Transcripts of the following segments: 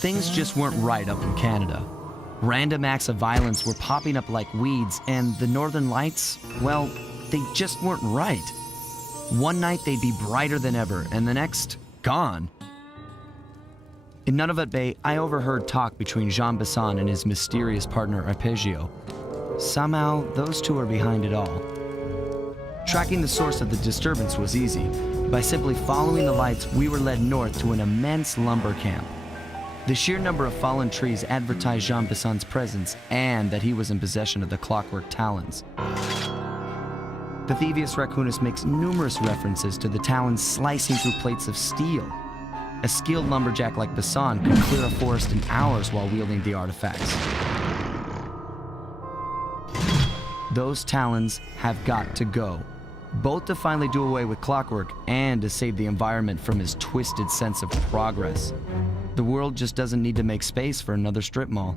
Things just weren't right up in Canada. Random acts of violence were popping up like weeds, and the Northern Lights, well, they just weren't right. One night they'd be brighter than ever, and the next, gone. In Nunavut Bay, I overheard talk between Jean Bisson and his mysterious partner Arpeggio. Somehow, those two are behind it all. Tracking the source of the disturbance was easy. By simply following the lights, we were led north to an immense lumber camp. The sheer number of fallen trees advertised Jean Bisson's presence and that he was in possession of the clockwork talons. The Thieves Raccoonus makes numerous references to the talons slicing through plates of steel. A skilled lumberjack like Bisson could clear a forest in hours while wielding the artifacts. Those talons have got to go, both to finally do away with clockwork and to save the environment from his twisted sense of progress. The world just doesn't need to make space for another strip mall.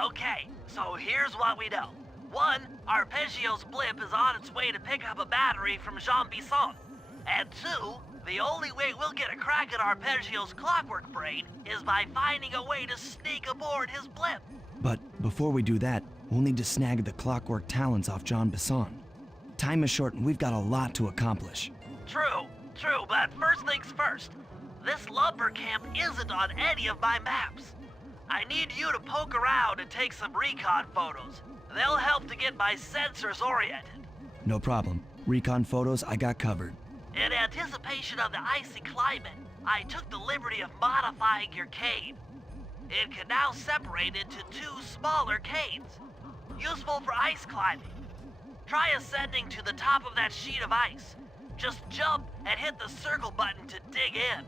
Okay, so here's what we know. 1, Arpeggio's blip is on its way to pick up a battery from Jean Bisson. And 2, the only way we'll get a crack at Arpeggio's clockwork brain is by finding a way to sneak aboard his blip. But before we do that, we'll need to snag the clockwork talons off Jean Bisson. Time is short and we've got a lot to accomplish. True, but first things first. This lumber camp isn't on any of my maps. I need you to poke around and take some recon photos. They'll help to get my sensors oriented. No problem. Recon photos I got covered. In anticipation of the icy climate, I took the liberty of modifying your cane. It can now separate into 2 smaller canes, useful for ice climbing. Try ascending to the top of that sheet of ice. Just jump and hit the circle button to dig in.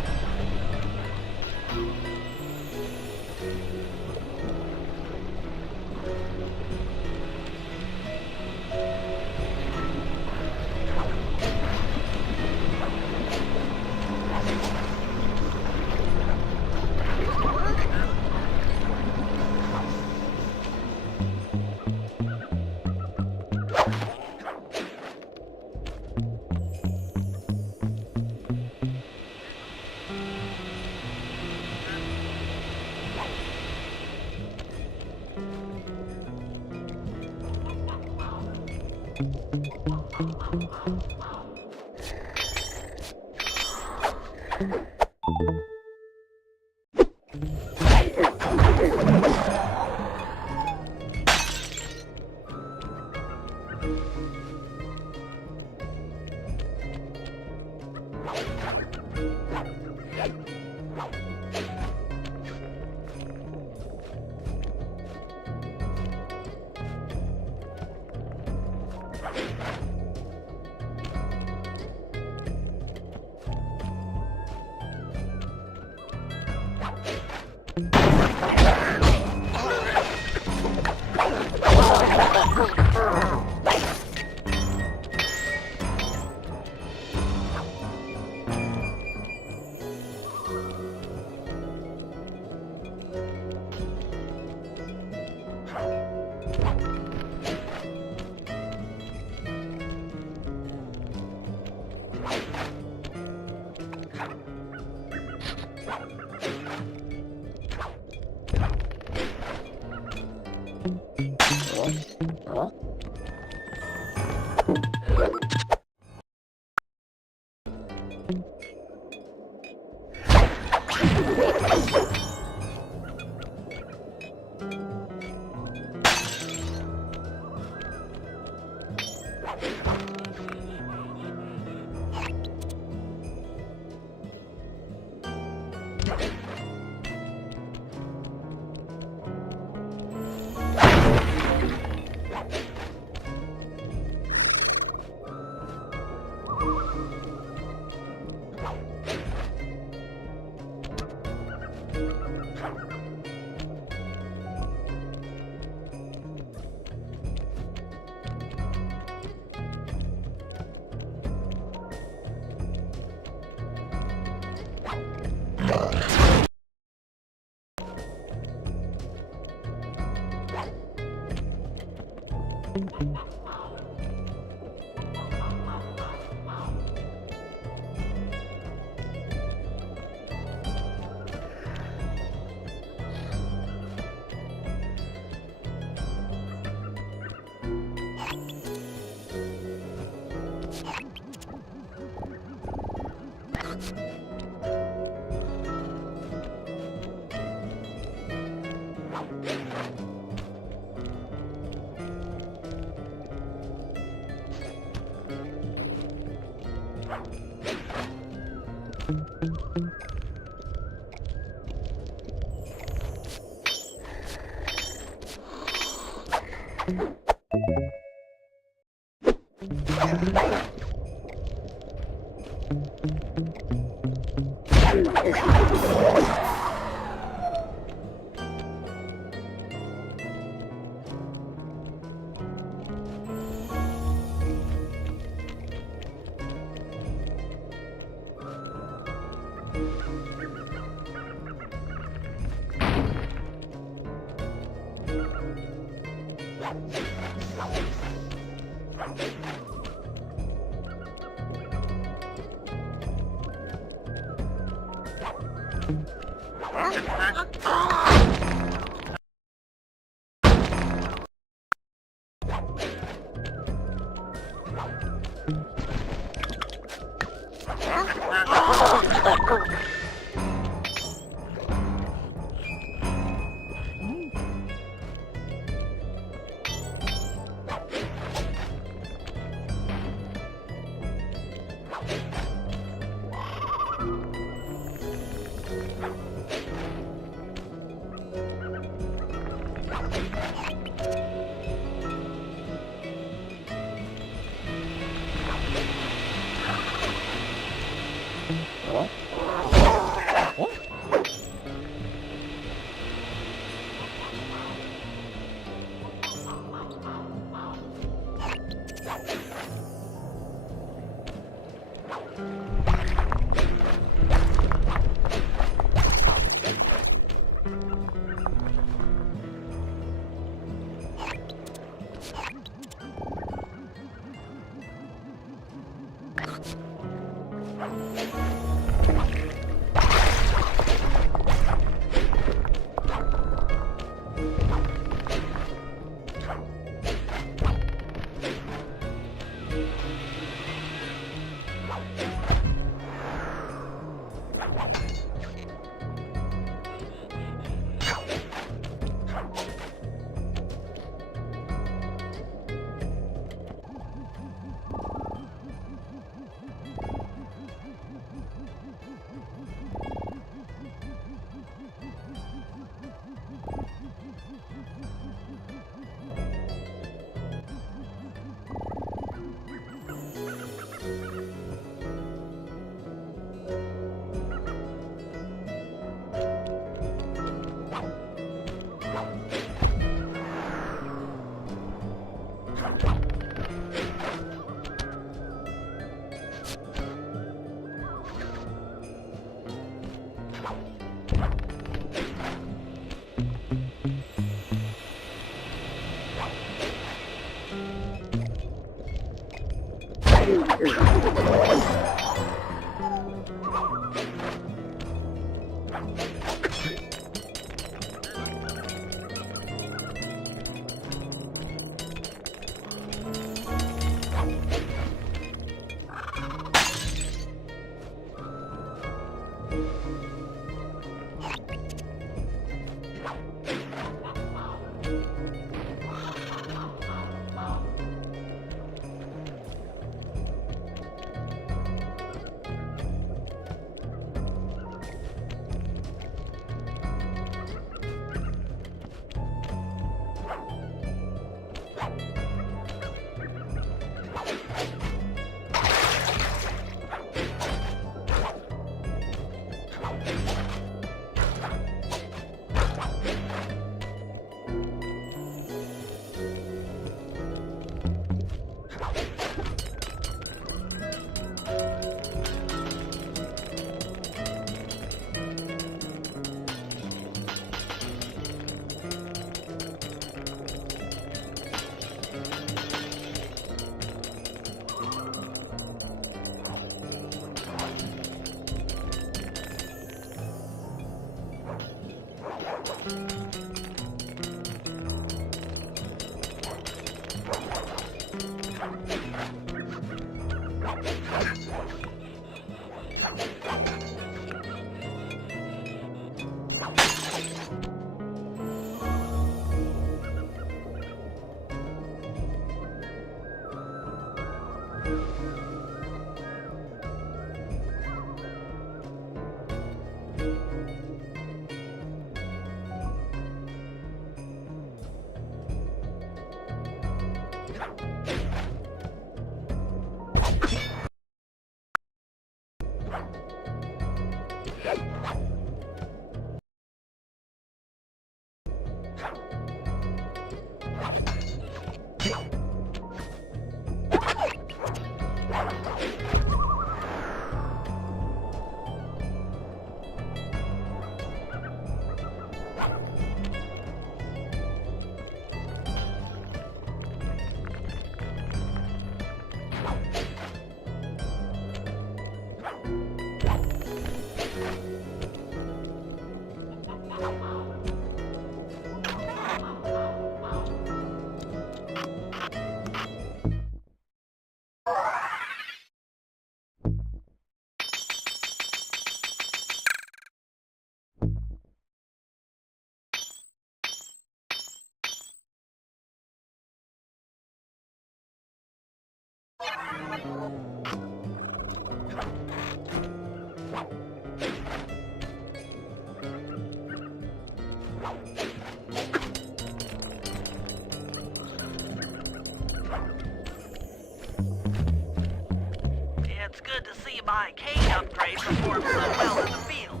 It's good to see my cane upgrade perform so well in the field.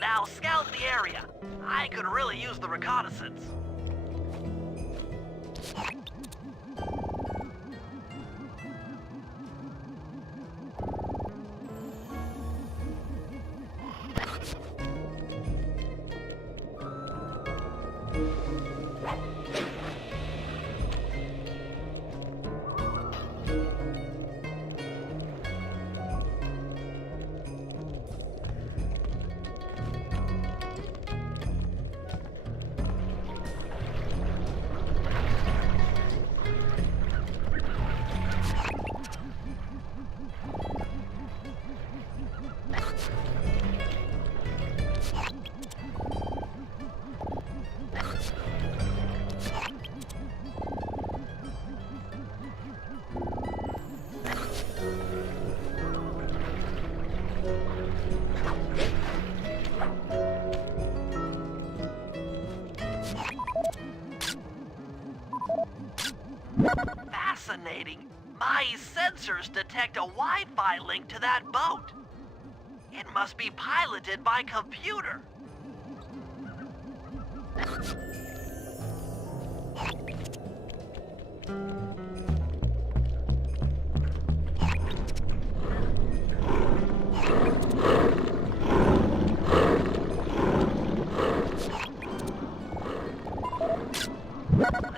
Now scout the area. I could really use the reconnaissance. Fascinating. My sensors detect a Wi-Fi link to that boat. It must be piloted by computer.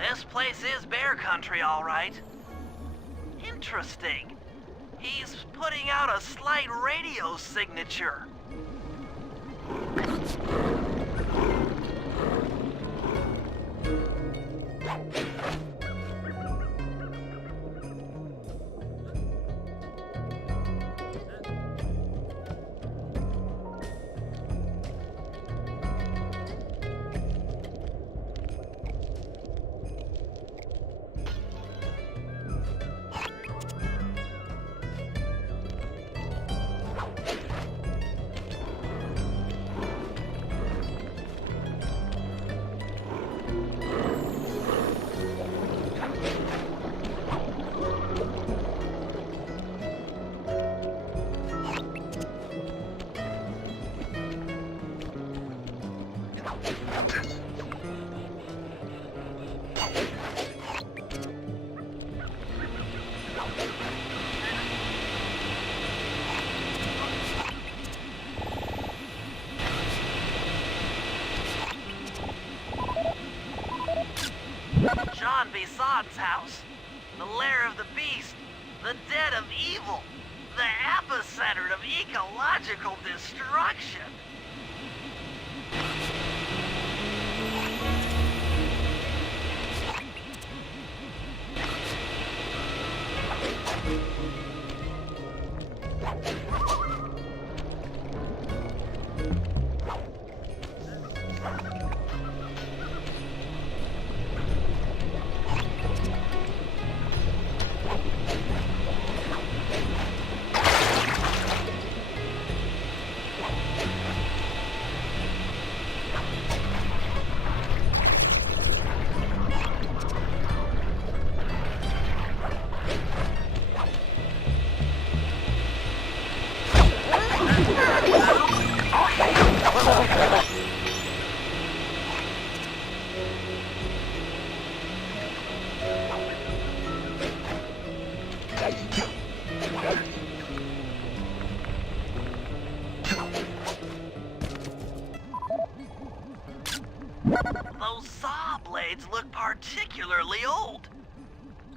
This place is bear country, all right. Interesting. He's putting out a slight radio signature. John Bison's house. The lair of the beast. The den of evil. The epicenter of ecological destruction. Those saw blades look particularly old.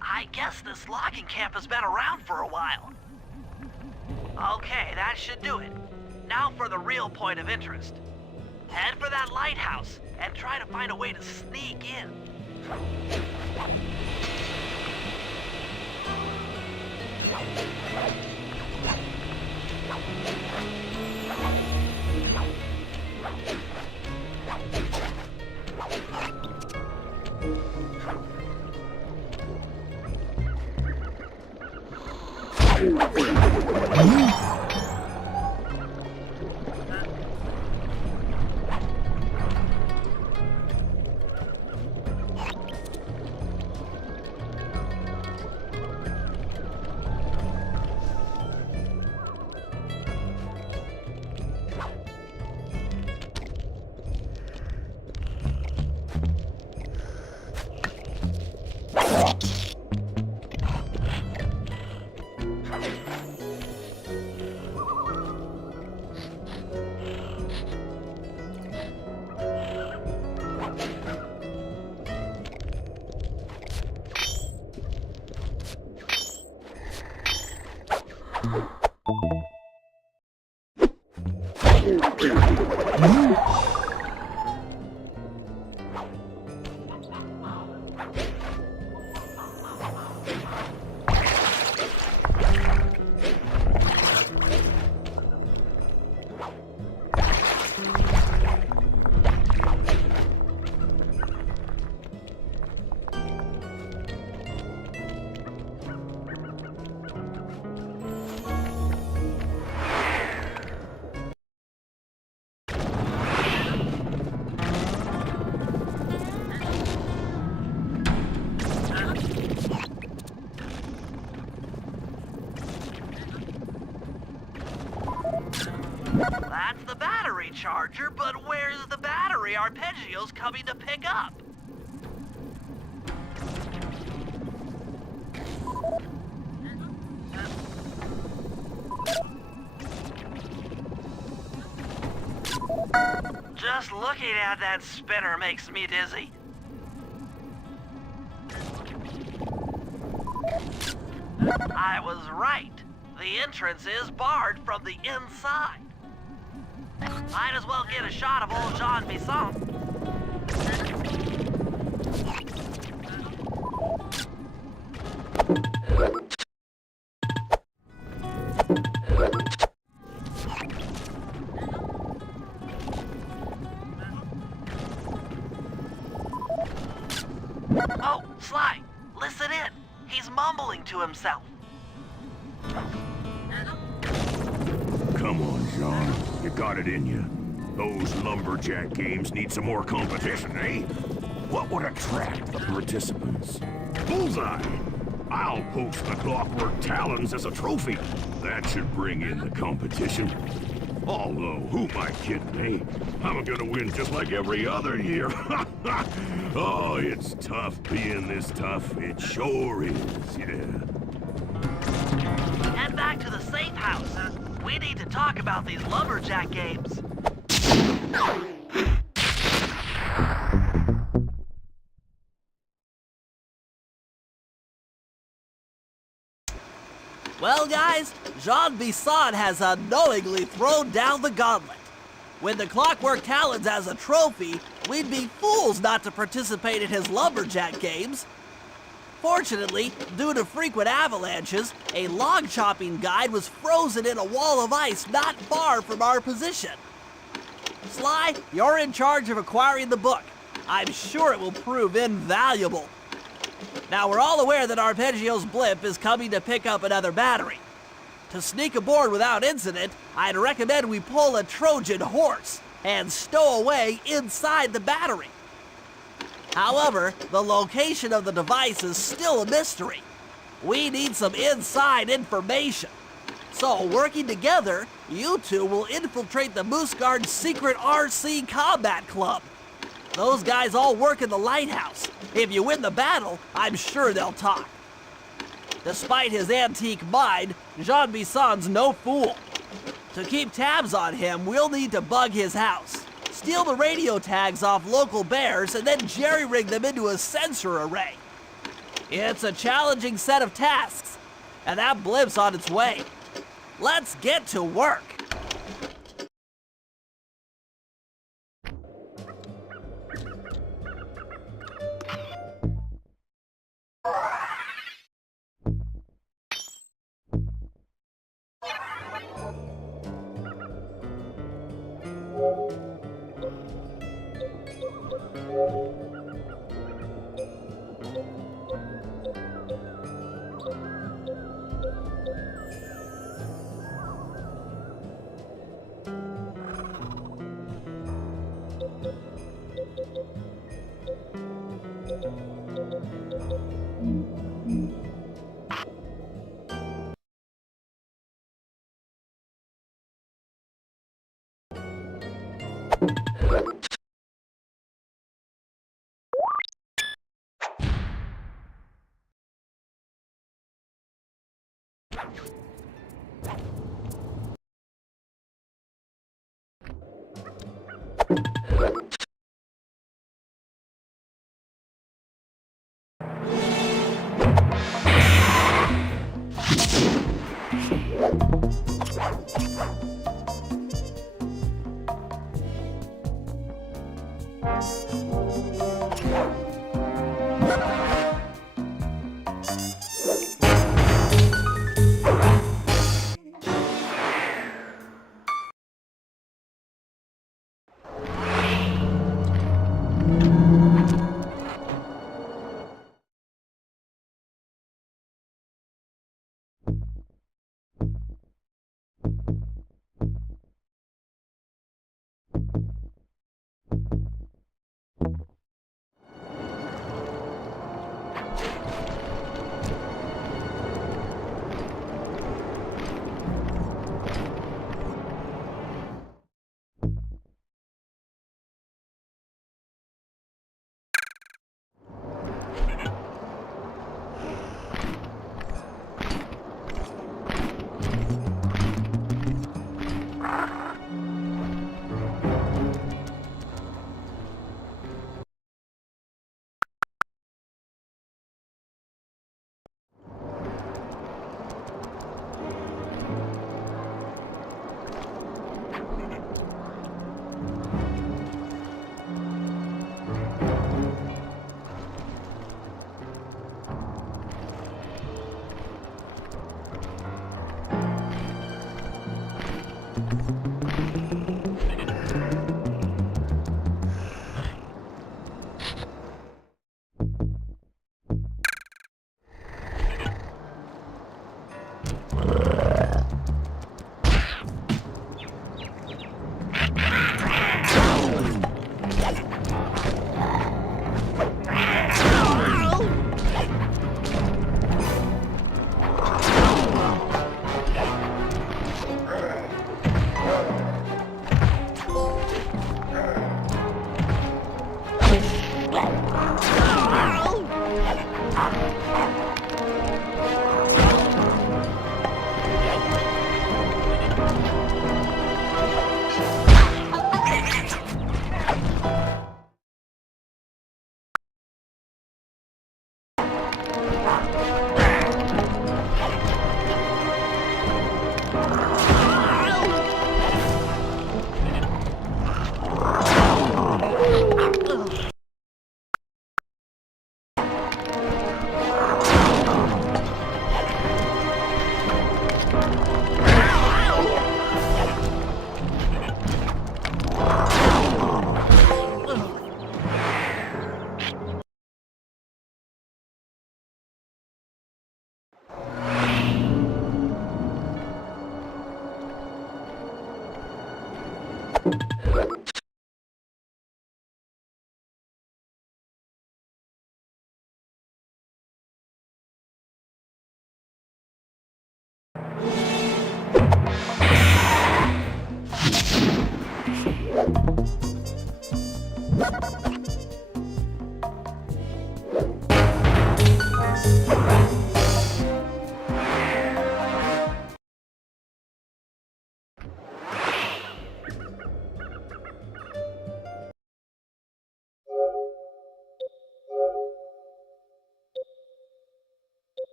I guess this logging camp has been around for a while. Okay, that should do it. Now for the real point of interest. Head for that lighthouse and try to find a way to sneak in. Arpeggio's coming to pick up. Just looking at that spinner makes me dizzy. I was right. The entrance is barred from the inside. Might as well get a shot of old Jean Bisson. Oh, Sly, listen in. He's mumbling to himself. Come on, Jean. You got it in you. Those lumberjack games need some more competition, eh? What would attract the participants? Bullseye! I'll post the clockwork talons as a trophy. That should bring in the competition. Although, who am I kidding, eh? I'm gonna win just like every other year. Oh, it's tough being this tough. It sure is, yeah. Head back to the safe house. We need to talk about these lumberjack games. Well, guys, Jean Bisson has unknowingly thrown down the gauntlet. With the Clockwork Talons as a trophy, we'd be fools not to participate in his lumberjack games. Fortunately, due to frequent avalanches, a log chopping guide was frozen in a wall of ice not far from our position. Sly, you're in charge of acquiring the book. I'm sure it will prove invaluable. Now, we're all aware that Arpeggio's blimp is coming to pick up another battery. To sneak aboard without incident, I'd recommend we pull a Trojan horse and stow away inside the battery. However, the location of the device is still a mystery. We need some inside information. So, working together, you two will infiltrate the Moose Guard's secret RC Combat Club. Those guys all work in the lighthouse. If you win the battle, I'm sure they'll talk. Despite his antique mind, Jean Bisson's no fool. To keep tabs on him, we'll need to bug his house, steal the radio tags off local bears, and then jerry-rig them into a sensor array. It's a challenging set of tasks, and that blimp's on its way. Let's get to work.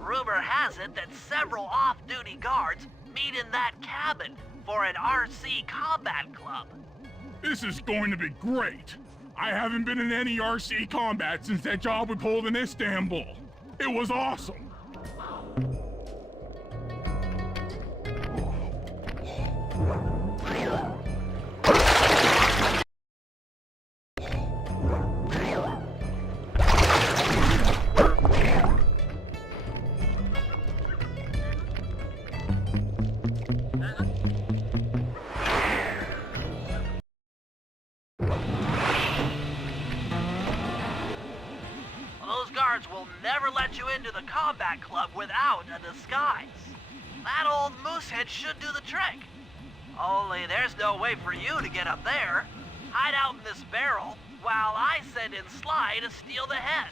Rumor has it that several off-duty guards meet in that cabin for an RC combat club. This is going to be great. I haven't been in any RC combat since that job we pulled in Istanbul. It was awesome. Those guards will never let you into the combat club without a disguise. That old moosehead should do the trick. Only there's no way for you to get up there. Hide out in this barrel while I send in Sly to steal the head.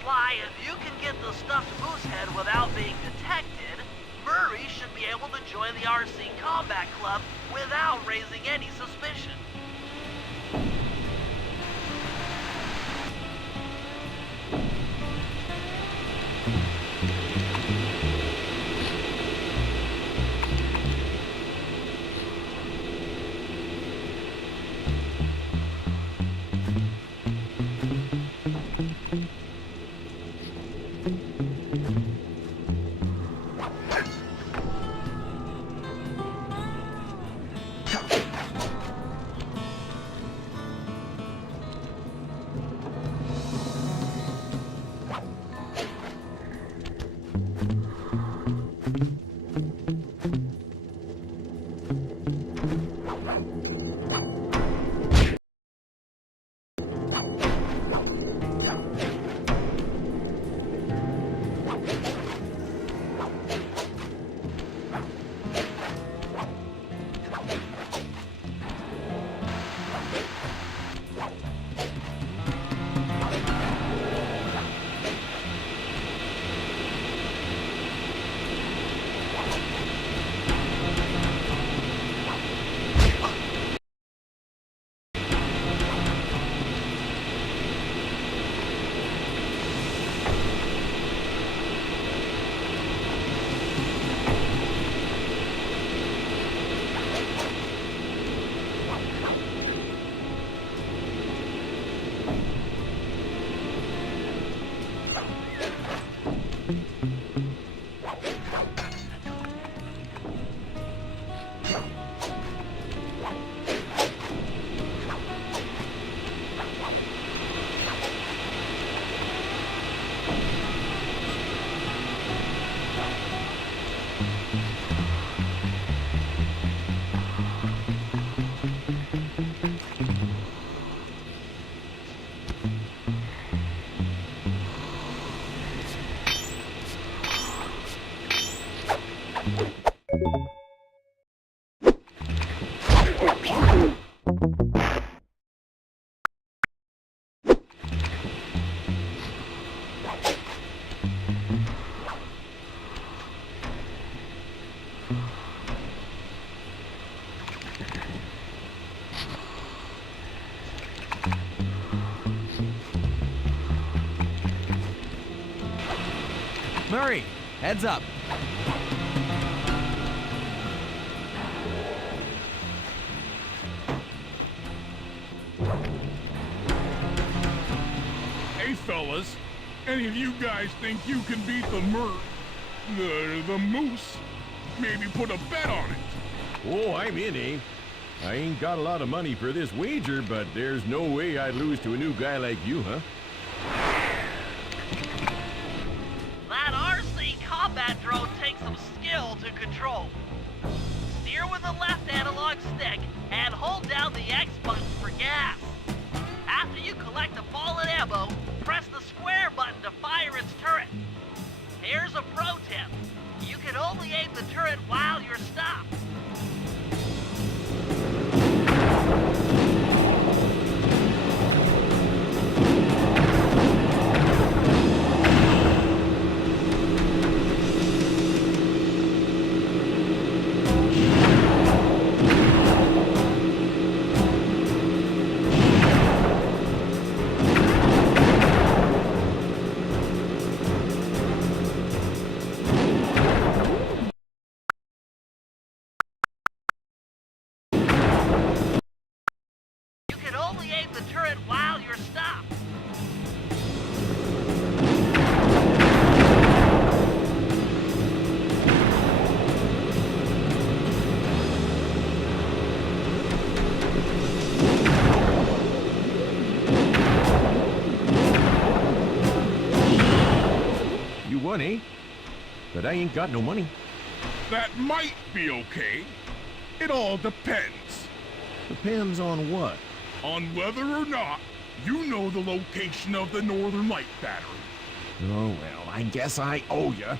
Sly, if you can get the stuffed moosehead without being detected, Murray should be able to join the RC Combat Club without raising any suspicion. Murray, heads up. Hey, fellas. Any of you guys think you can beat the moose? Maybe put a bet on it. Oh, I'm in, eh? I ain't got a lot of money for this wager, but there's no way I'd lose to a new guy like you, huh? That RC combat drone takes some skill to control. Steer with the left analog stick and hold down the X button for gas. After you collect a ball and ammo, press the square button to fire its turret. Here's a pro tip. You can only aim the turret while you're stopped. Only aim the turret while you're stopped. You won, eh? But I ain't got no money. That might be okay. It all depends. Depends on what? On whether or not you know the location of the Northern Light battery. Oh, well, I guess I owe ya.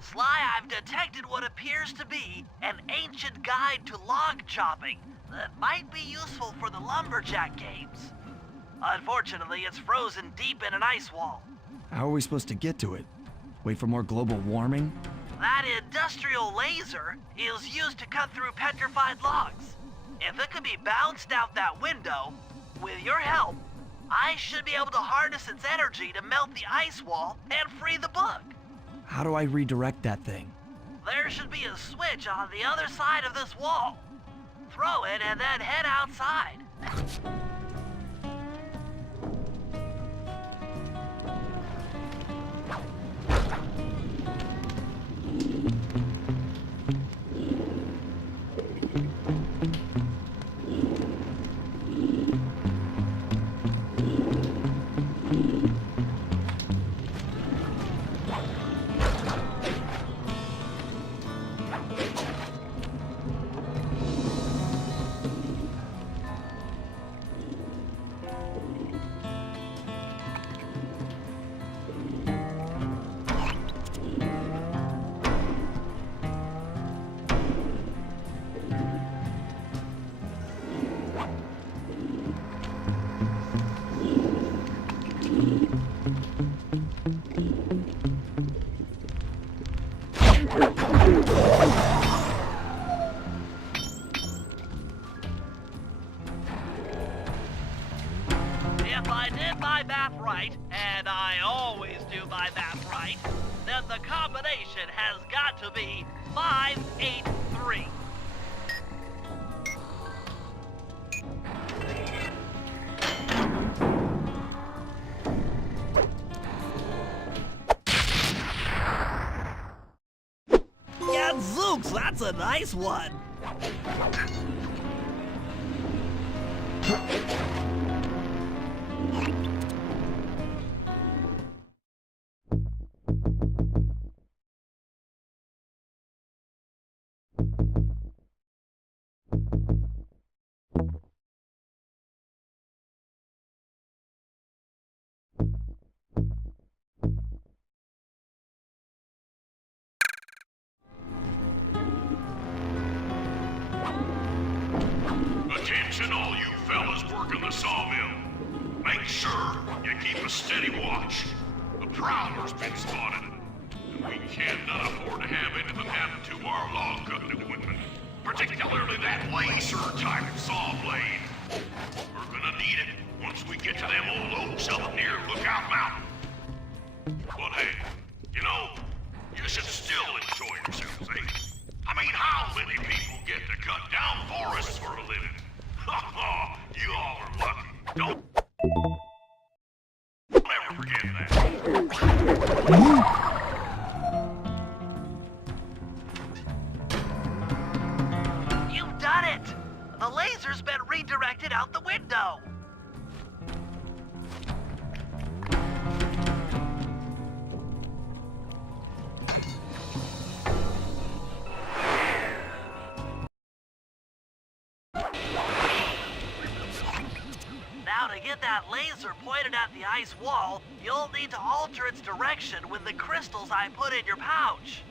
Sly, I've detected what appears to be an ancient guide to log chopping that might be useful for the lumberjack games. Unfortunately, it's frozen deep in an ice wall. How are we supposed to get to it? Wait for more global warming? That industrial laser is used to cut through petrified logs. If it can be bounced out that window, with your help, I should be able to harness its energy to melt the ice wall and free the book. How do I redirect that thing? There should be a switch on the other side of this wall. Throw it and then head outside. If I did my math right, and I always do my math right, then the combination has got to be 583. Gadzooks, that's a nice one. Attention all you fellas working the sawmill. Make sure you keep a steady watch. The prowler's been spotted, and we cannot afford to have anything happen to our log cutting equipment. Particularly that laser-type saw blade. We're gonna need it once we get to them old oaks up near Lookout Mountain. But hey, you know, you should still enjoy yourselves, eh? I mean, how many people get to cut down forests for a living? You all are lucky. Don't ever forget that. You've done it! The laser's been redirected out the window. Now to get that laser pointed at the ice wall, you'll need to alter its direction with the crystals I put in your pouch.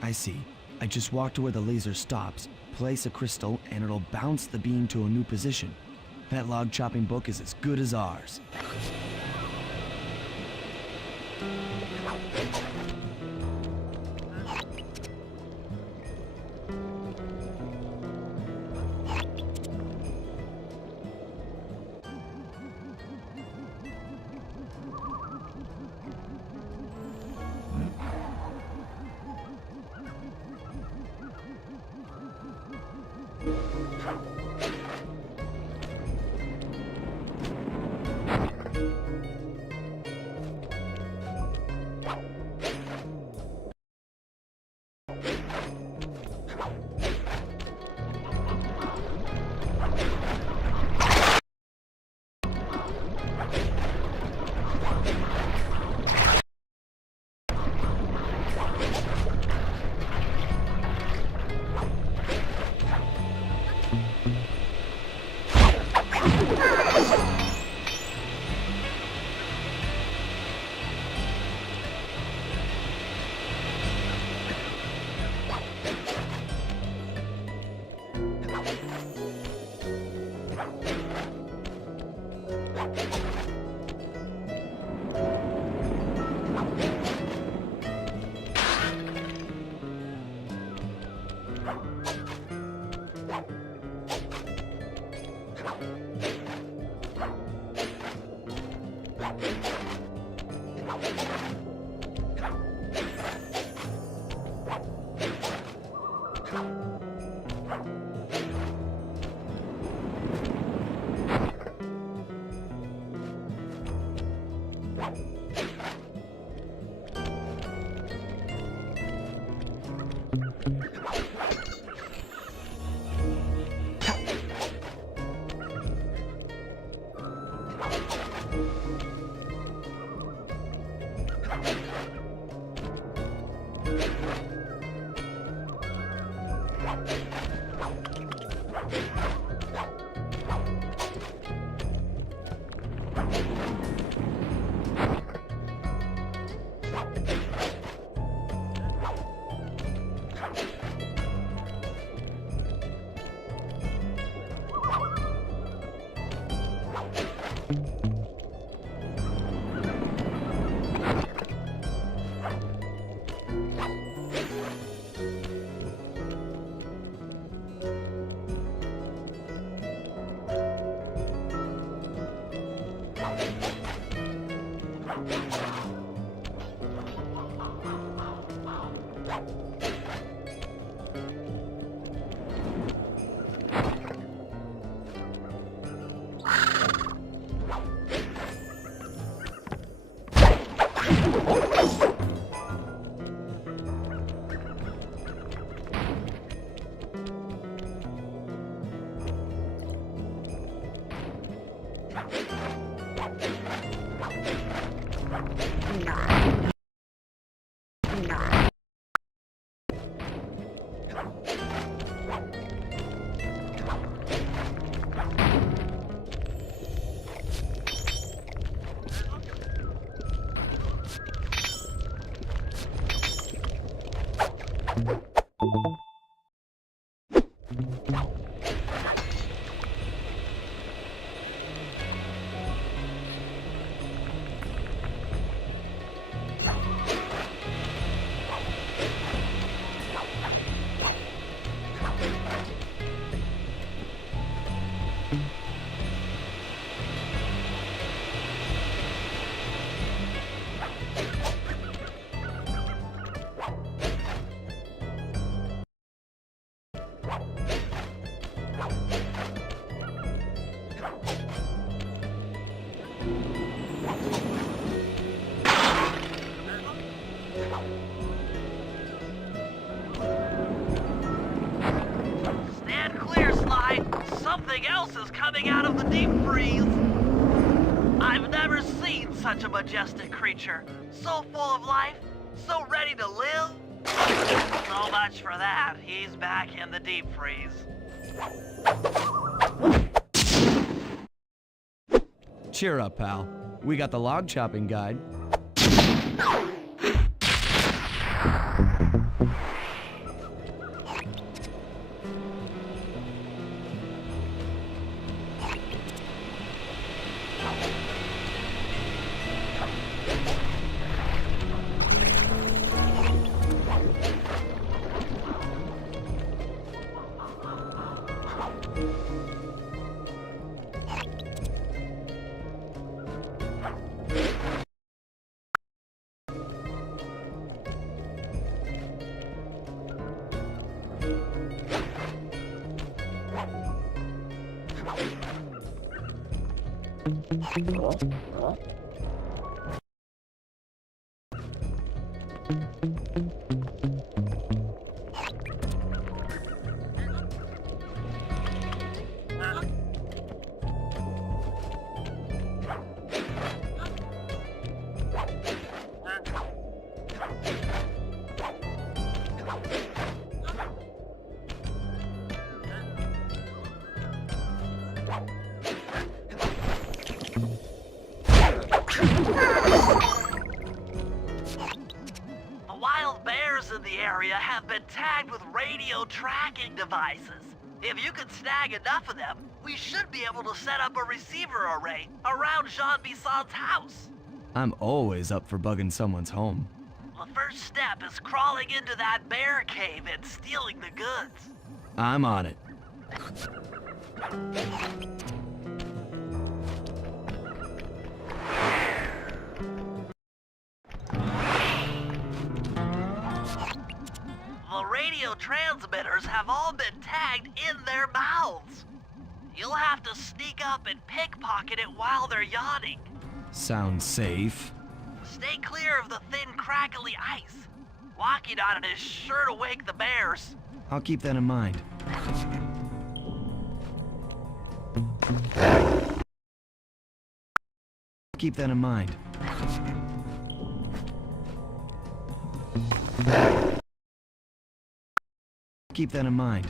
I see. I just walk to where the laser stops, place a crystal, and it'll bounce the beam to a new position. That log chopping book is as good as ours. Stand clear, Sly. Something else is coming out of the deep freeze. I've never seen such a majestic creature. So full of life, so ready to live. So much for that. He's back in the deep freeze. Cheer up, pal. We got the log chopping guide. The wild bears in the area have been tagged with radio tracking devices. If you can snag enough of them, we should be able to set up a receiver array around Jean Bisson's house. I'm always up for bugging someone's home. The first step is crawling into that bear cave and stealing the goods. I'm on it. radio transmitters have all been tagged in their mouths. You'll have to sneak up and pickpocket it while they're yawning. Sounds safe. Stay clear of the thin, crackly ice. Walking on it is sure to wake the bears. I'll keep that in mind. Keep that in mind. Keep that in mind.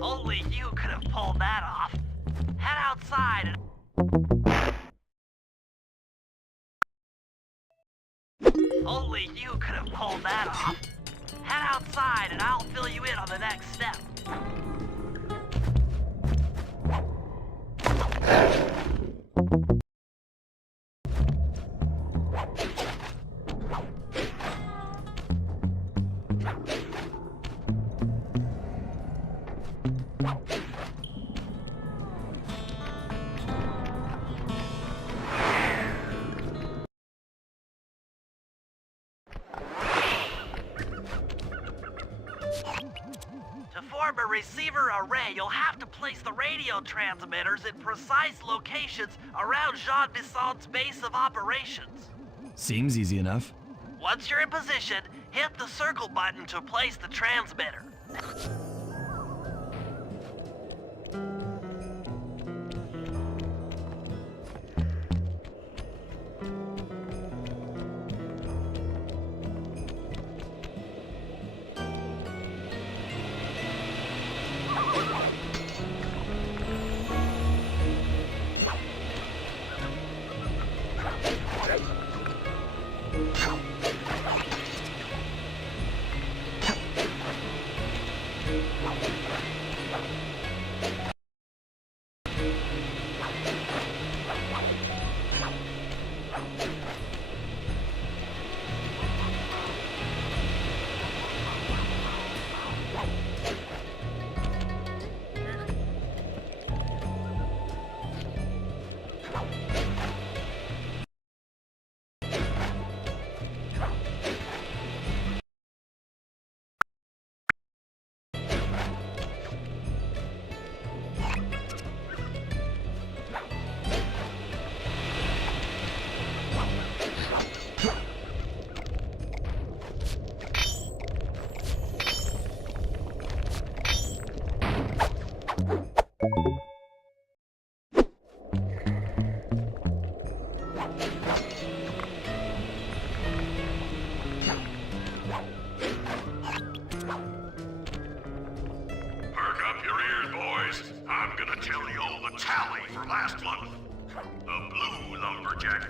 Only you could have pulled that off. Head outside and... Only you could have pulled that off. Head outside and I'll fill you in on the next step. To form a receiver array, you'll have to place the radio transmitters in precise locations around Jean Bisson's base of operations. Seems easy enough. Once you're in position, hit the circle button to place the transmitter.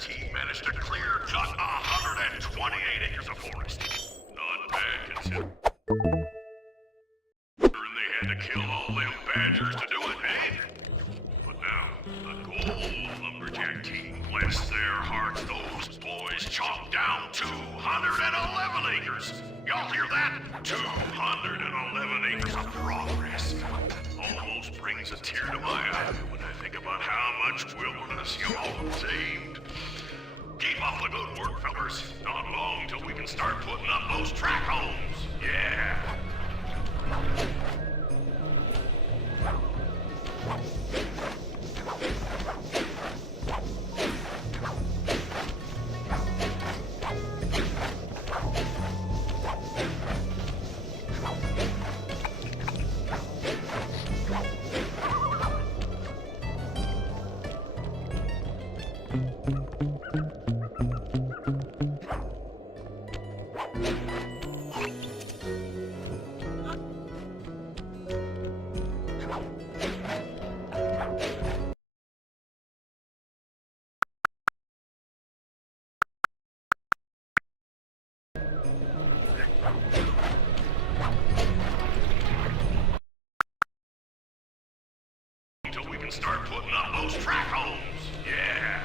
team managed to clear just 128 acres of forest. Not bad considering they had to kill all them badgers to do it, eh? But now, the gold lumberjack team, bless their hearts, those boys chopped down 211 acres. Y'all hear that? 211 acres of progress. Almost brings a tear to my eye when I think about how much wilderness y'all have saved. Keep up the good work, fellas. Not long till we can start putting up those track homes. Yeah. Until we can start putting up those track homes. Yeah.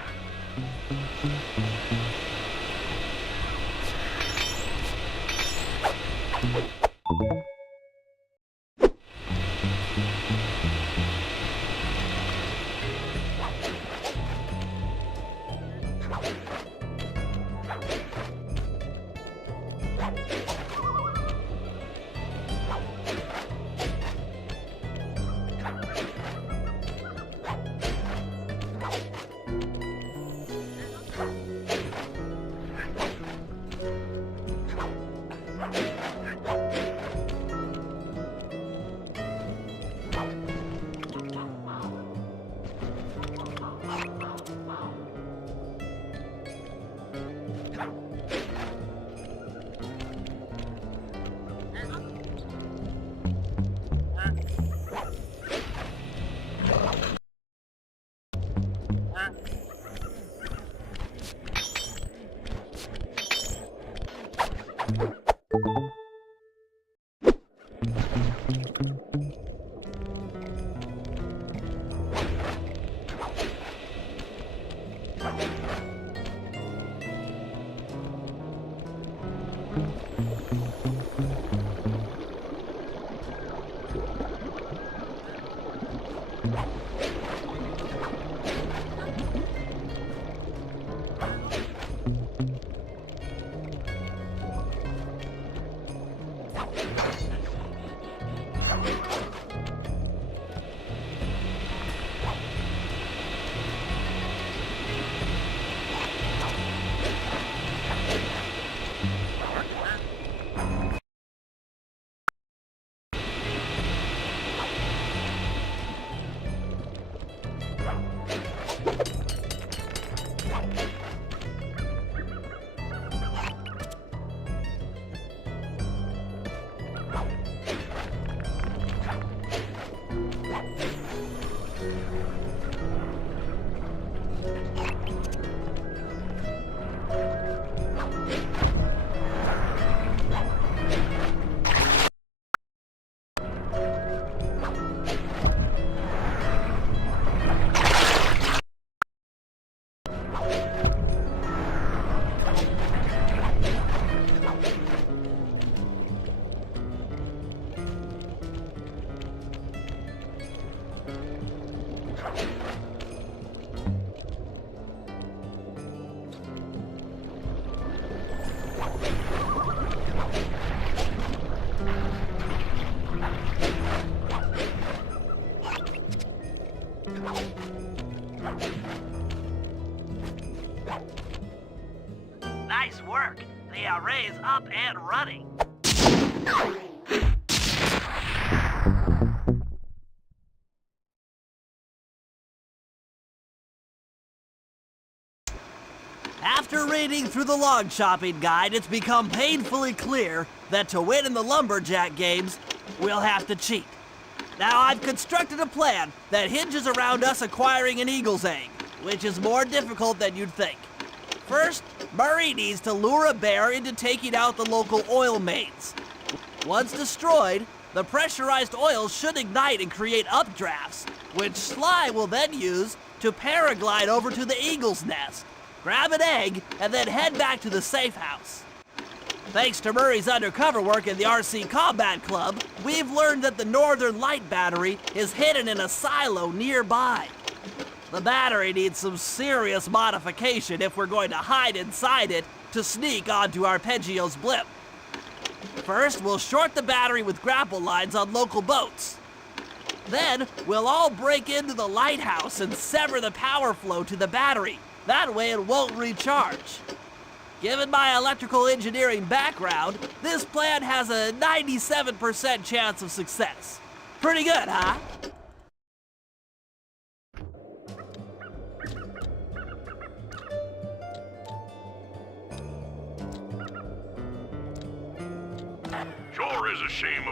Nice work. The array's up and running. After reading through the log chopping guide, it's become painfully clear that to win in the lumberjack games, we'll have to cheat. Now, I've constructed a plan that hinges around us acquiring an eagle's egg, which is more difficult than you'd think. First, Murray needs to lure a bear into taking out the local oil mains. Once destroyed, the pressurized oil should ignite and create updrafts, which Sly will then use to paraglide over to the eagle's nest, grab an egg, and then head back to the safe house. Thanks to Murray's undercover work in the RC Combat Club, we've learned that the Northern Light battery is hidden in a silo nearby. The battery needs some serious modification if we're going to hide inside it to sneak onto Arpeggio's blimp. First, we'll short the battery with grapple lines on local boats. Then, we'll all break into the lighthouse and sever the power flow to the battery. That way it won't recharge. Given my electrical engineering background, this plan has a 97% chance of success. Pretty good, huh? Sure is a shame.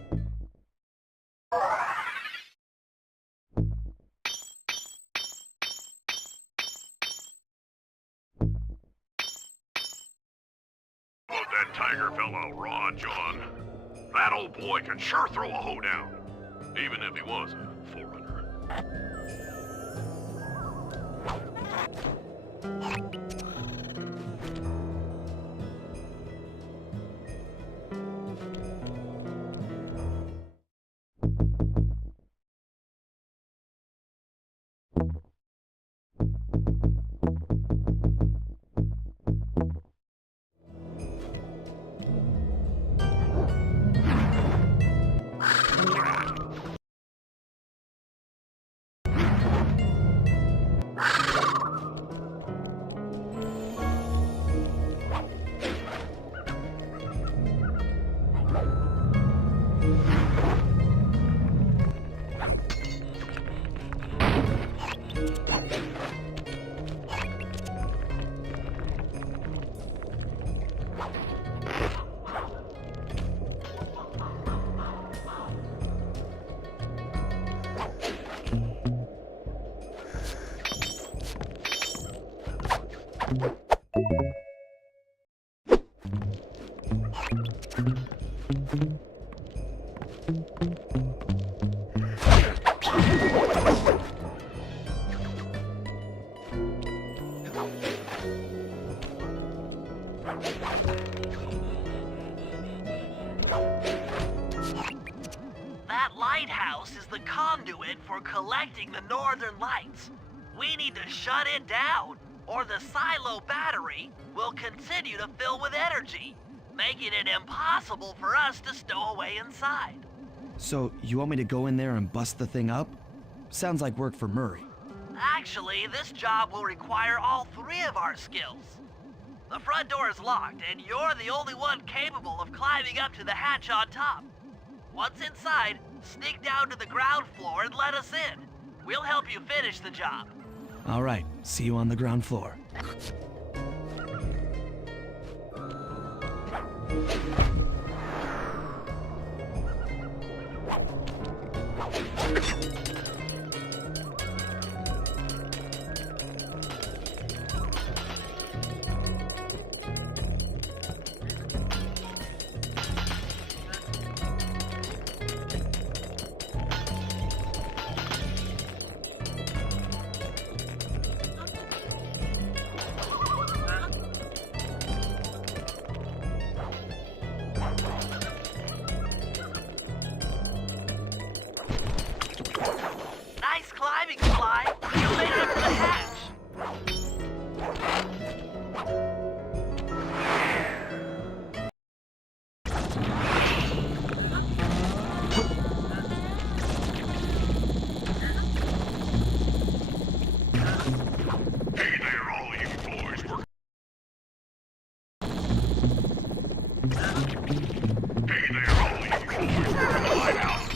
About that tiger fella, Ron John. That old boy can sure throw a hoedown, even if he was a foreigner. That lighthouse is the conduit for collecting the northern lights. We need to shut it down, or the silo battery will continue to fill with energy, making it impossible for us to stow away inside. So, you want me to go in there and bust the thing up? Sounds like work for Murray. Actually, this job will require all three of our skills. The front door is locked, and you're the only one capable of climbing up to the hatch on top. Once inside, sneak down to the ground floor and let us in. We'll help you finish the job. All right, see you on the ground floor. Nice climbing, Sly. You made it up to the hatch. Hey there, all you boys. Hey there, all you boys. We're in the lighthouse.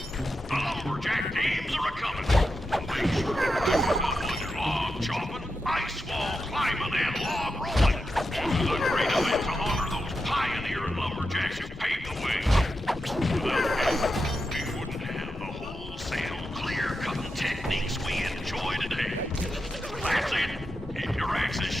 The lumberjack teams are a-coming. Make sure to practice up on your log chopping, ice wall climbing, and log rolling. This is a great event to honor those pioneering lumberjacks who paved the way. Without them, we wouldn't have the wholesale clear-cutting techniques we enjoy today. That's it. Keep your axes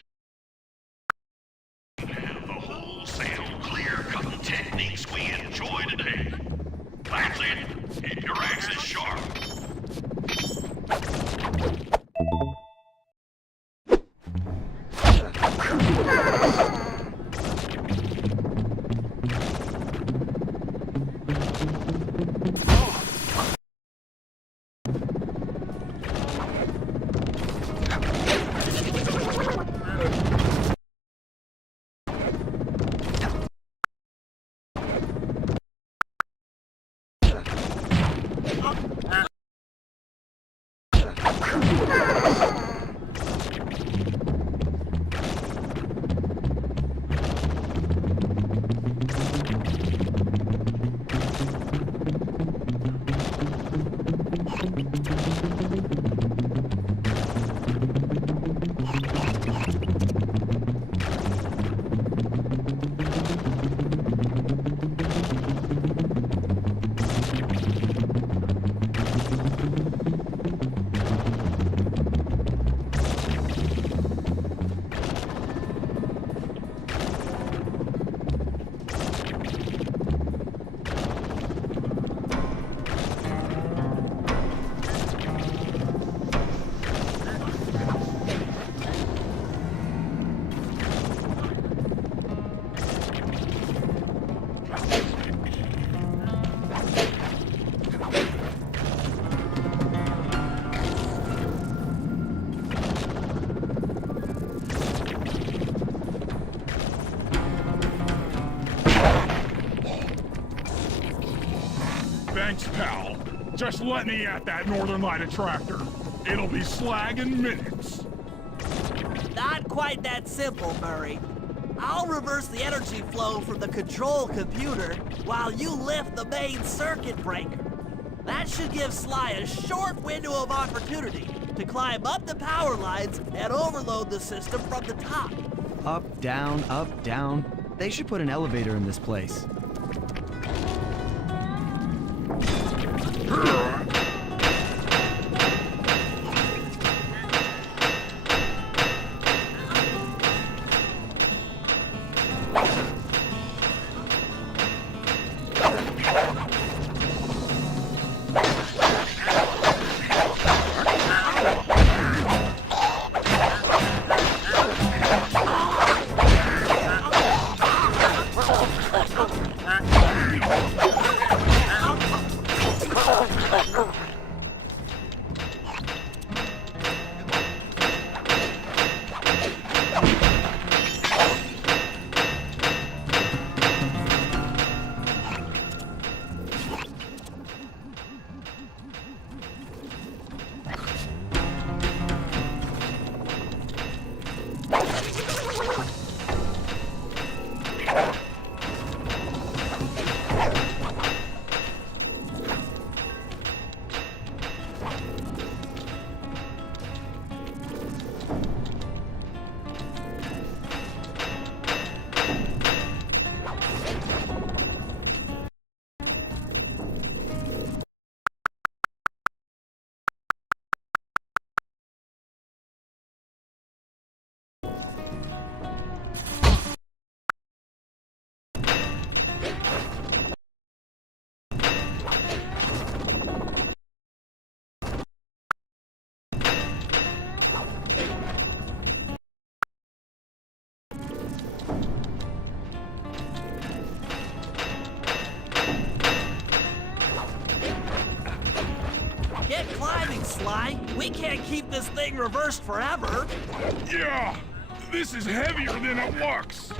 Thanks, pal. Just let me at that Northern Light attractor. It'll be slag in minutes. Not quite that simple, Murray. I'll reverse the energy flow from the control computer while you lift the main circuit breaker. That should give Sly a short window of opportunity to climb up the power lines and overload the system from the top. Up, down, up, down. They should put an elevator in this place. Get climbing, Sly. We can't keep this thing reversed forever. Yeah, this is heavier than it looks.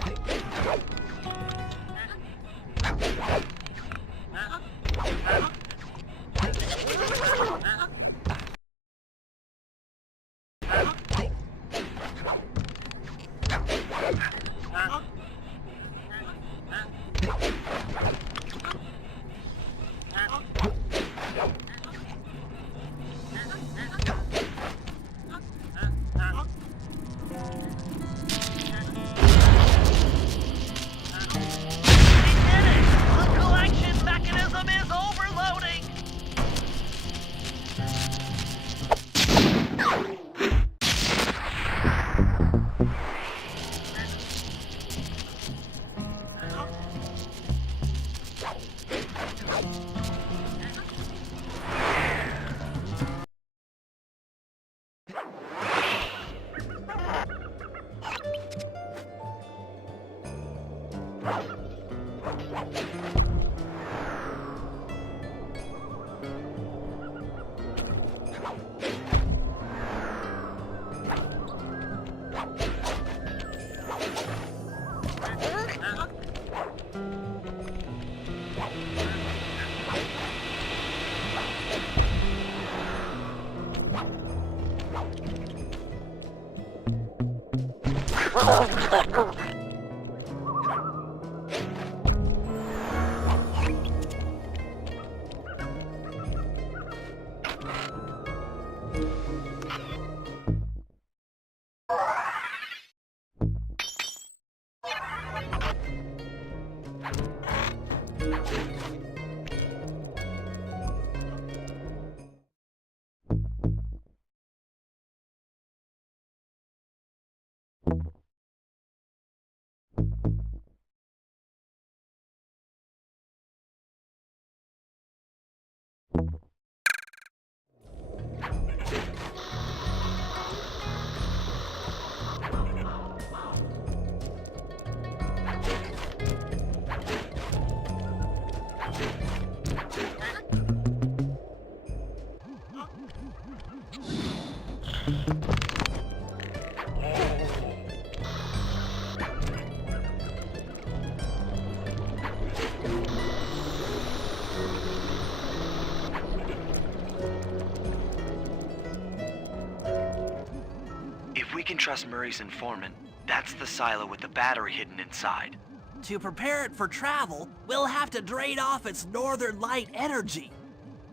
trust Murray's informant. That's the silo with the battery hidden inside. To prepare it for travel, we'll have to drain off its northern light energy.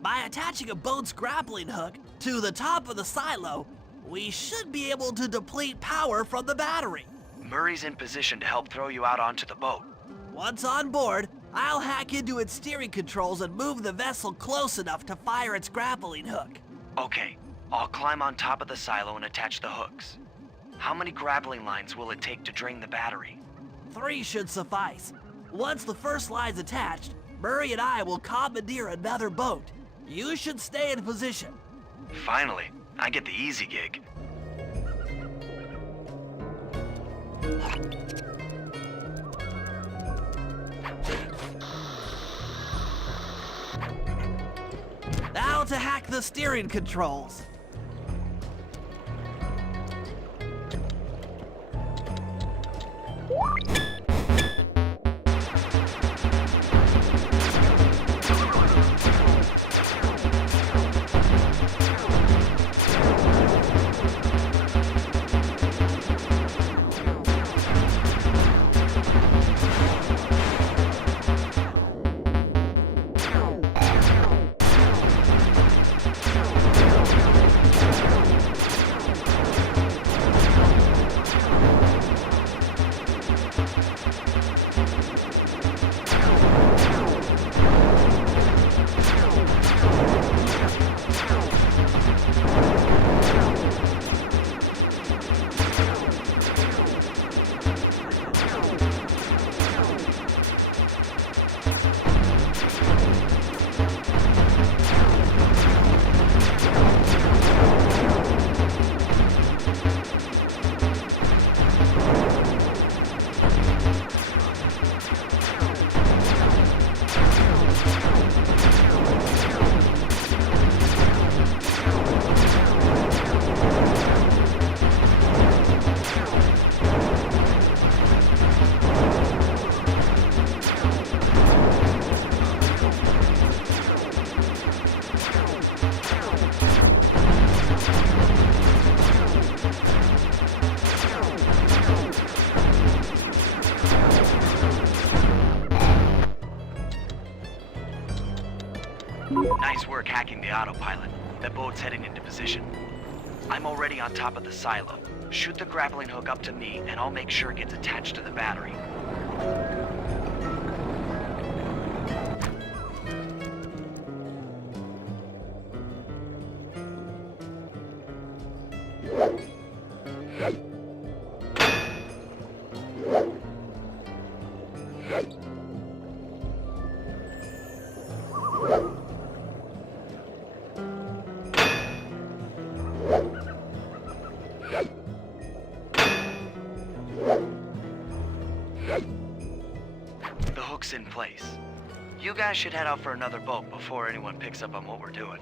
By attaching a boat's grappling hook to the top of the silo, we should be able to deplete power from the battery. Murray's in position to help throw you out onto the boat. Once on board, I'll hack into its steering controls and move the vessel close enough to fire its grappling hook. Okay, I'll climb on top of the silo and attach the hooks. How many grappling lines will it take to drain the battery? 3 should suffice. Once the first line's attached, Murray and I will commandeer another boat. You should stay in position. Finally, I get the easy gig. Now to hack the steering controls. Nice work hacking the autopilot. The boat's heading into position. I'm already on top of the silo. Shoot the grappling hook up to me, and I'll make sure it gets attached to the battery. The hook's in place. You guys should head out for another boat before anyone picks up on what we're doing.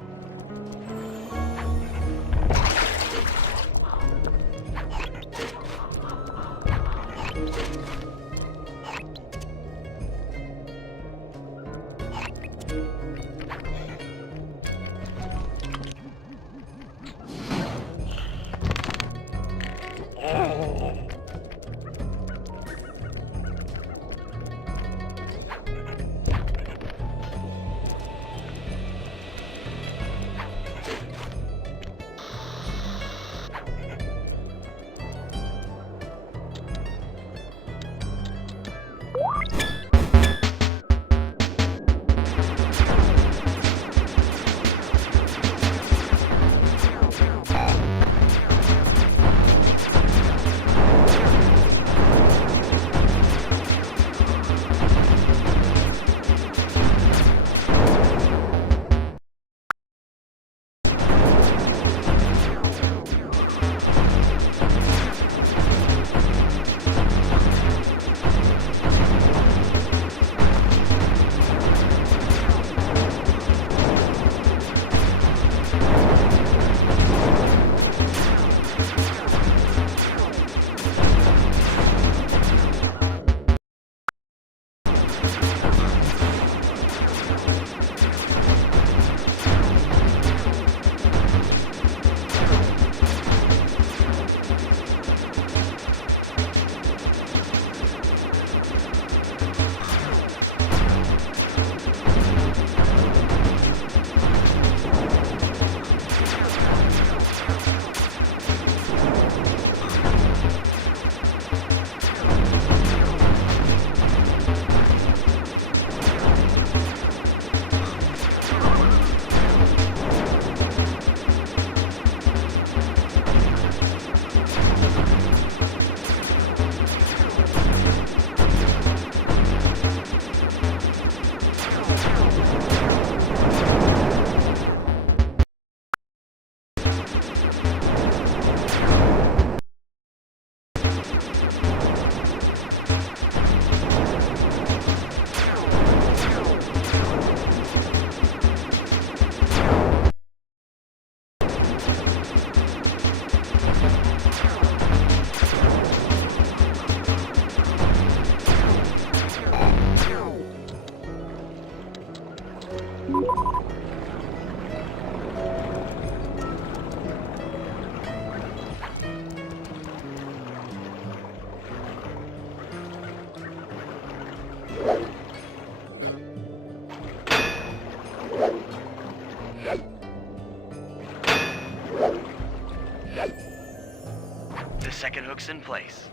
Second hook's in place.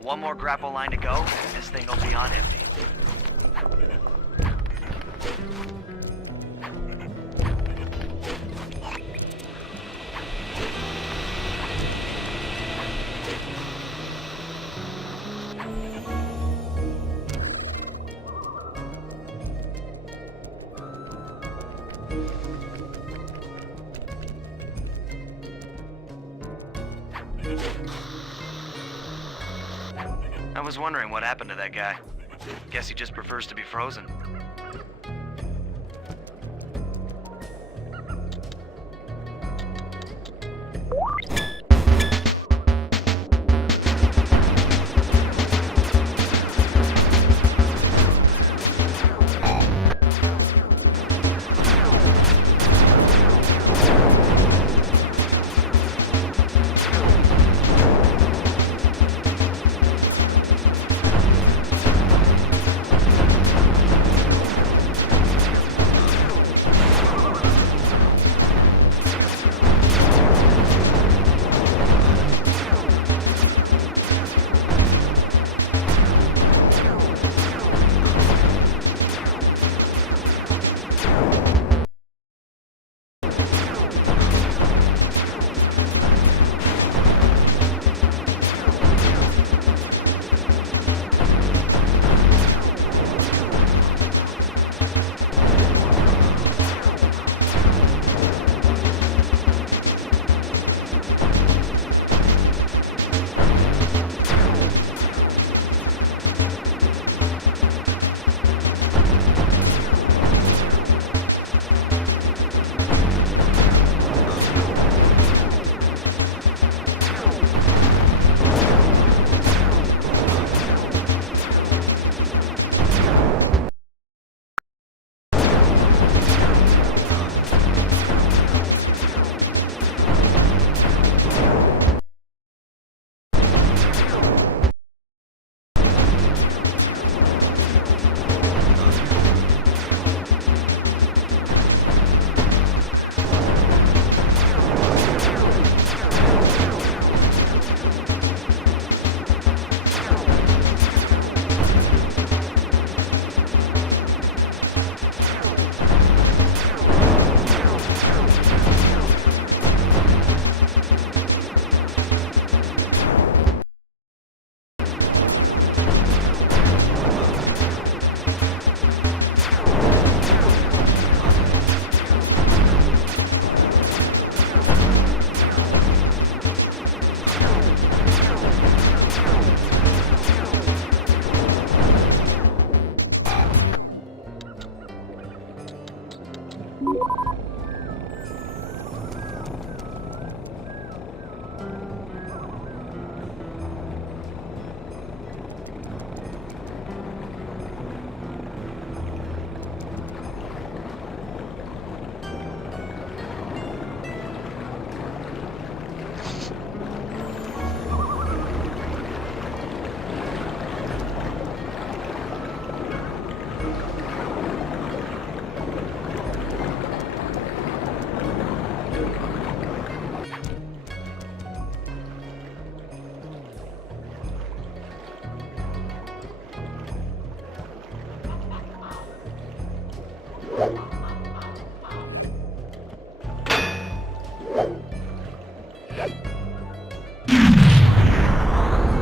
One more grapple line to go, and this thing will be on empty. I was wondering what happened to that guy. Guess he just prefers to be frozen.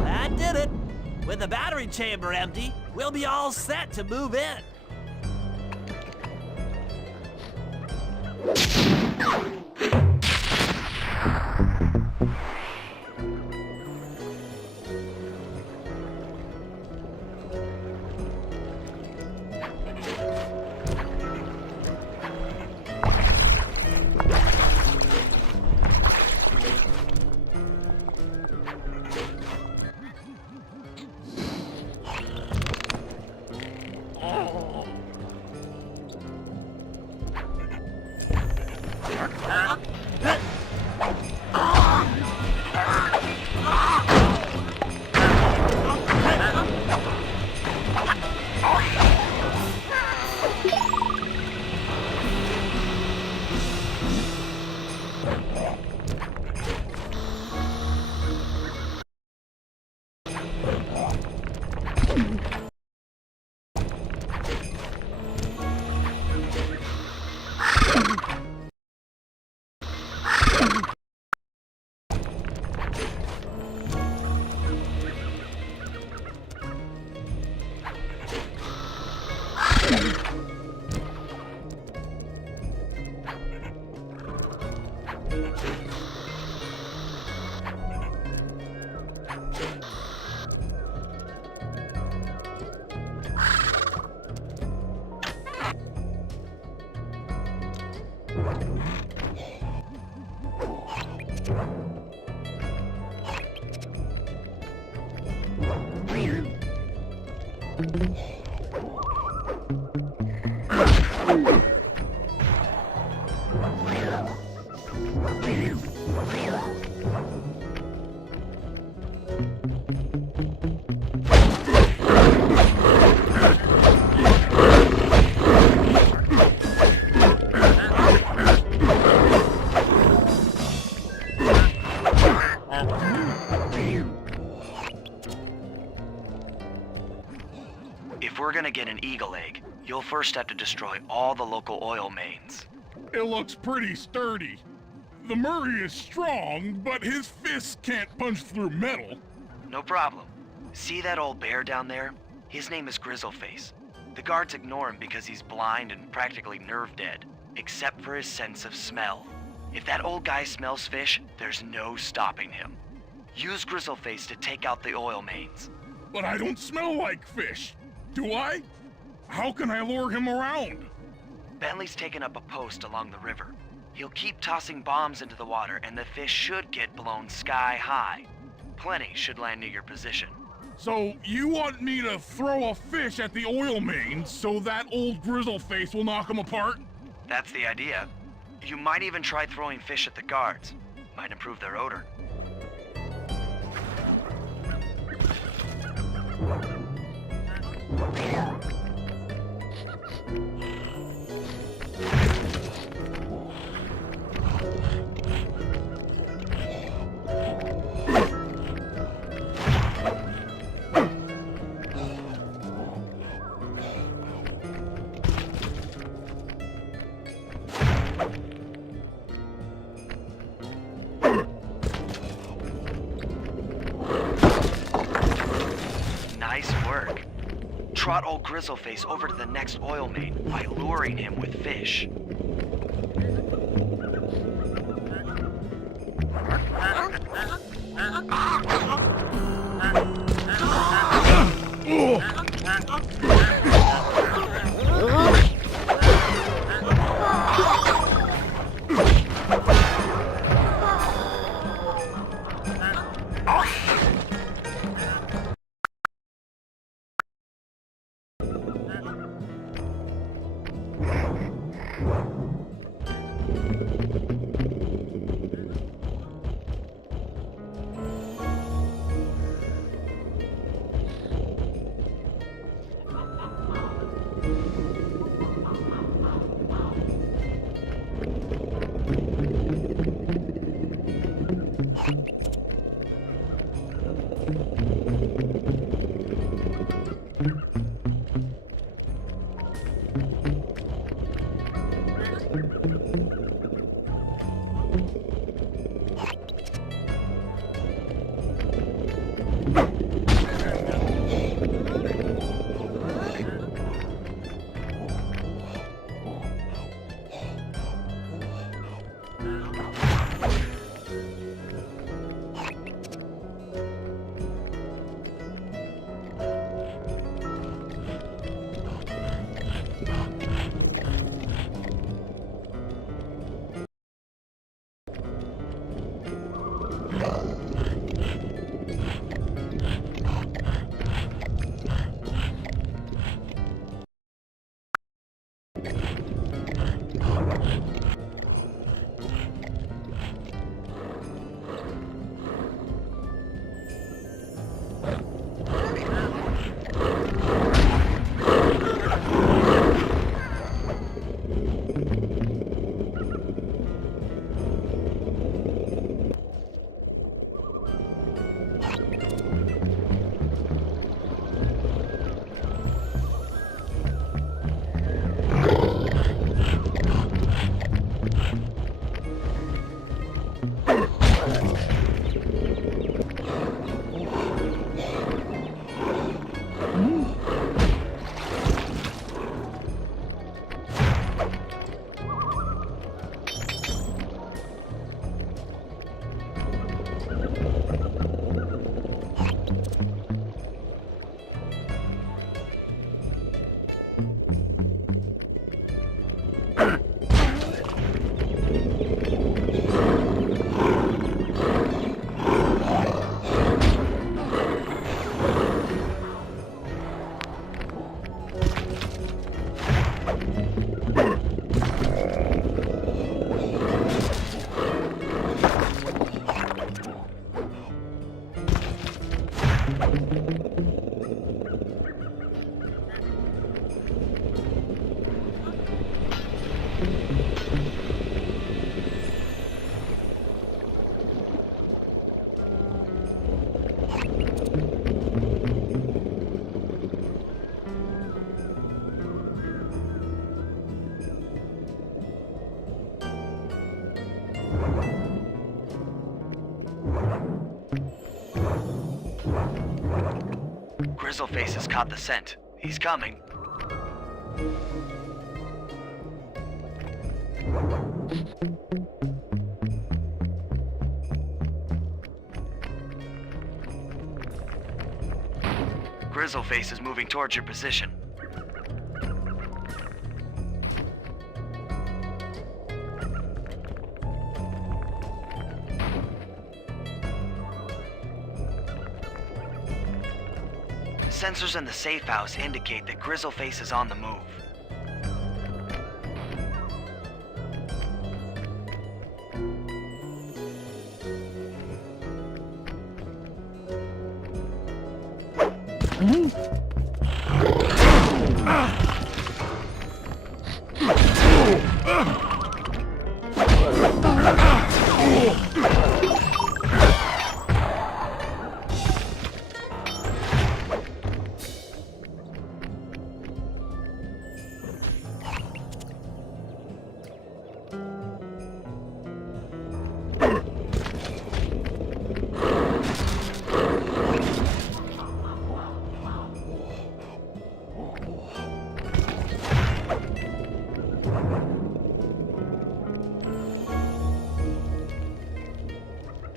That did it. With the battery chamber empty, we'll be all set to move in. If we're gonna get an eagle egg, you'll first have to destroy all the local oil mains. It looks pretty sturdy. The Murray is strong, but his fists can't punch through metal. No problem. See that old bear down there? His name is Grizzleface. The guards ignore him because he's blind and practically nerve dead, except for his sense of smell. If that old guy smells fish, there's no stopping him. Use Grizzleface to take out the oil mains. But I don't smell like fish, do I? How can I lure him around? Bentley's taken up a post along the river. He'll keep tossing bombs into the water and the fish should get blown sky high. Plenty should land near your position. So you want me to throw a fish at the oil mains so that old Grizzleface will knock him apart? That's the idea. You might even try throwing fish at the guards. Might improve their odor. Nice work. Trot old Grizzleface over to the next oil main by luring him with fish. Grizzleface has caught the scent. He's coming. Grizzleface is moving towards your position. Sensors in the safe house indicate that Grizzleface is on the move.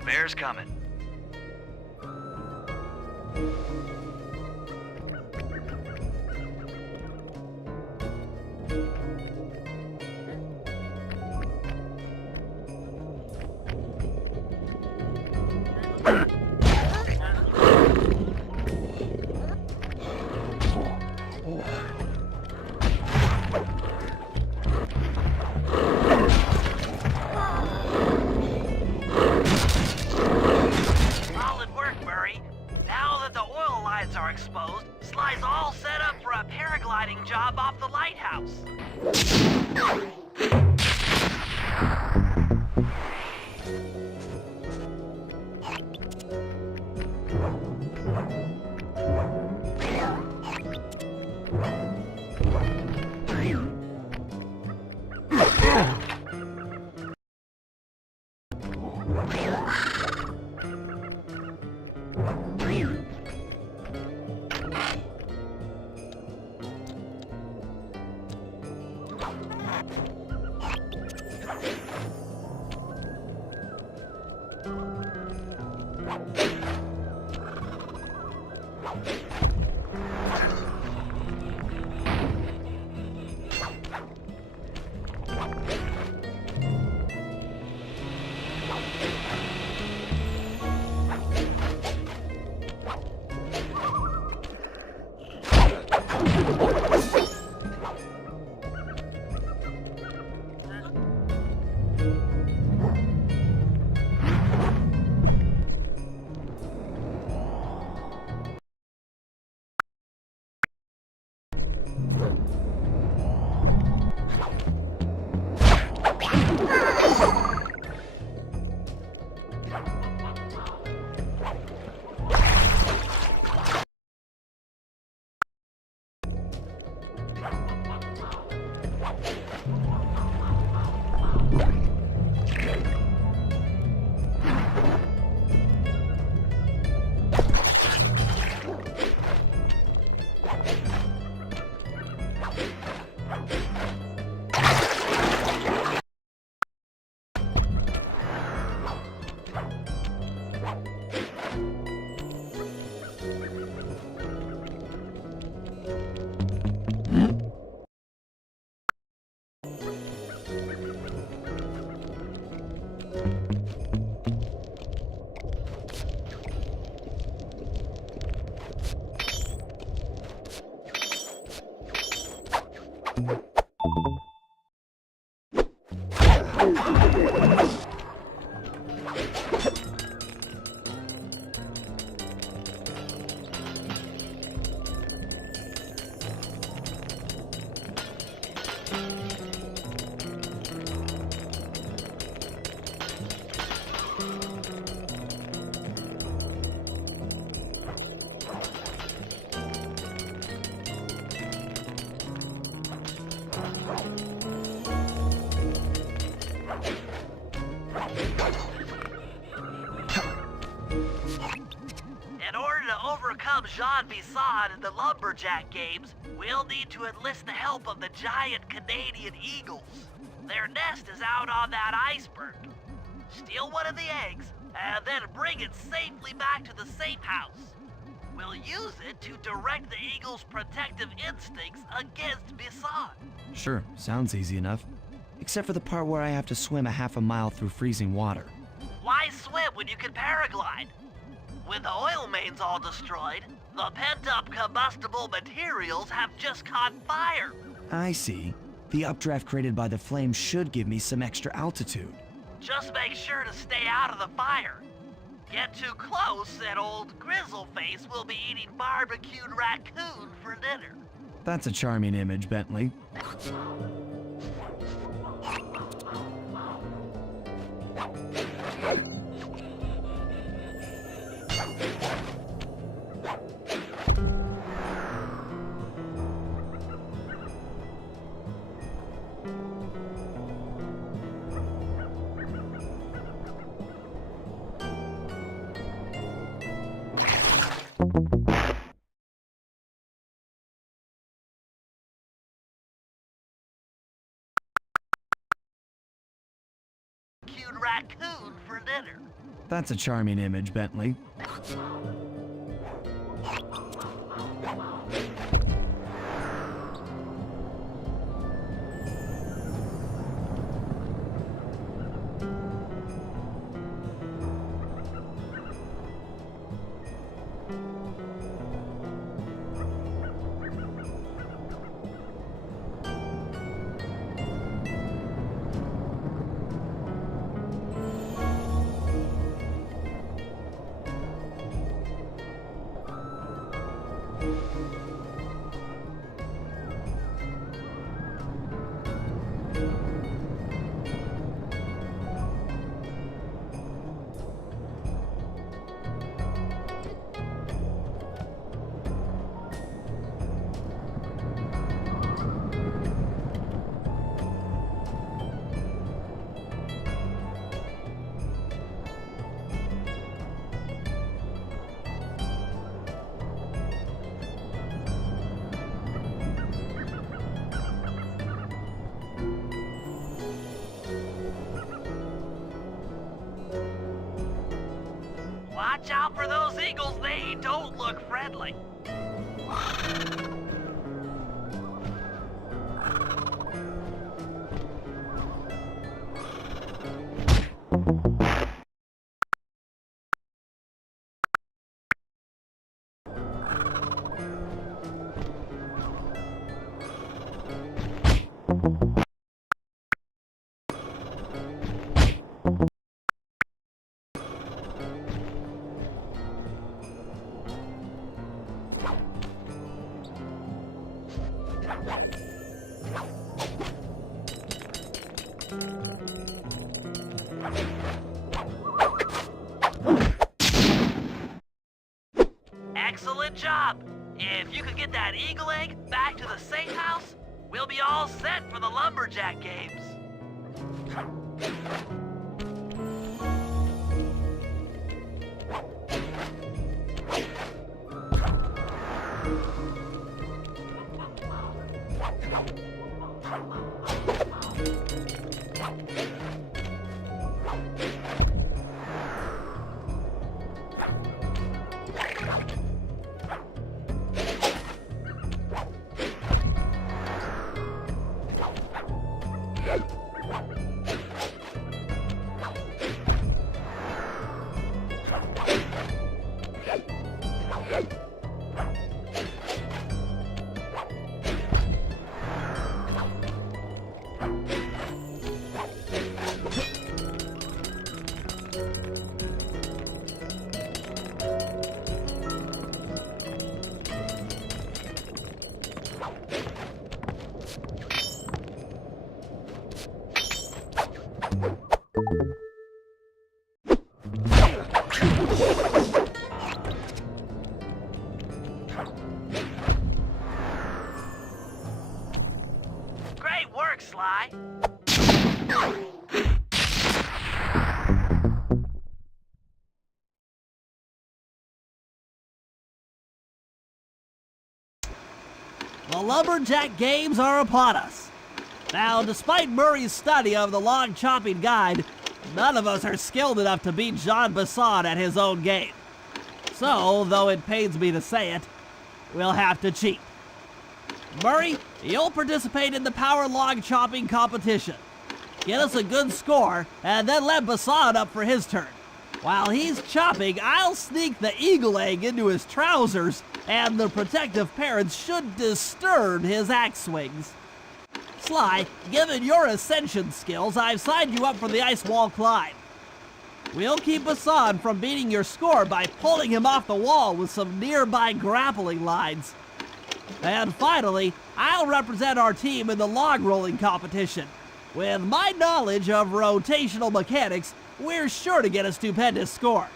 Bear's coming. Solid work, Murray. Now that the oil lines are exposed, Sly's all set up for a paragliding job off the lighthouse. become Jean Bisson in the Lumberjack games, we'll need to enlist the help of the giant Canadian eagles. Their nest is out on that iceberg. Steal one of the eggs, and then bring it safely back to the safe house. We'll use it to direct the eagle's protective instincts against Bisson. Sure, sounds easy enough. Except for the part where I have to swim a half a mile through freezing water. Why swim when you can paraglide? With the oil mains all destroyed, the pent-up combustible materials have just caught fire. I see. The updraft created by the flames should give me some extra altitude. Just make sure to stay out of the fire. Get too close and old Grizzleface will be eating barbecued raccoon for dinner. That's a charming image, Bentley. Cute raccoon for dinner. That's a charming image, Bentley. Watch out for those eagles, they don't look friendly. Excellent job! If you could get that eagle egg back to the safe house, we'll be all set for the Lumberjack games. Great work, Sly. lumberjack games are upon us. Now, despite Murray's study of the log chopping guide, none of us are skilled enough to beat Jean Basson at his own game. So, though it pains me to say it, we'll have to cheat. Murray, you'll participate in the power log chopping competition. Get us a good score, and then let Basson up for his turn. While he's chopping, I'll sneak the eagle egg into his trousers, and the protective parents should disturb his axe swings. Sly, given your ascension skills, I've signed you up for the ice wall climb. We'll keep Basson from beating your score by pulling him off the wall with some nearby grappling lines. And finally, I'll represent our team in the log rolling competition. With my knowledge of rotational mechanics, we're sure to get a stupendous score.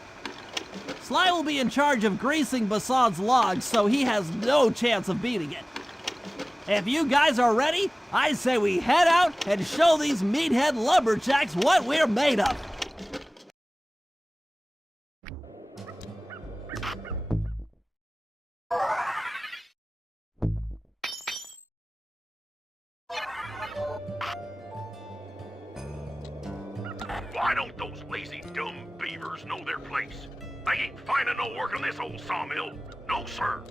Sly will be in charge of greasing Basson's logs, so he has no chance of beating it. If you guys are ready, I say we head out and show these meathead lumberjacks what we're made of. Why don't those lazy, dumb beavers know their place? They ain't finding no work on this old sawmill. No, sir.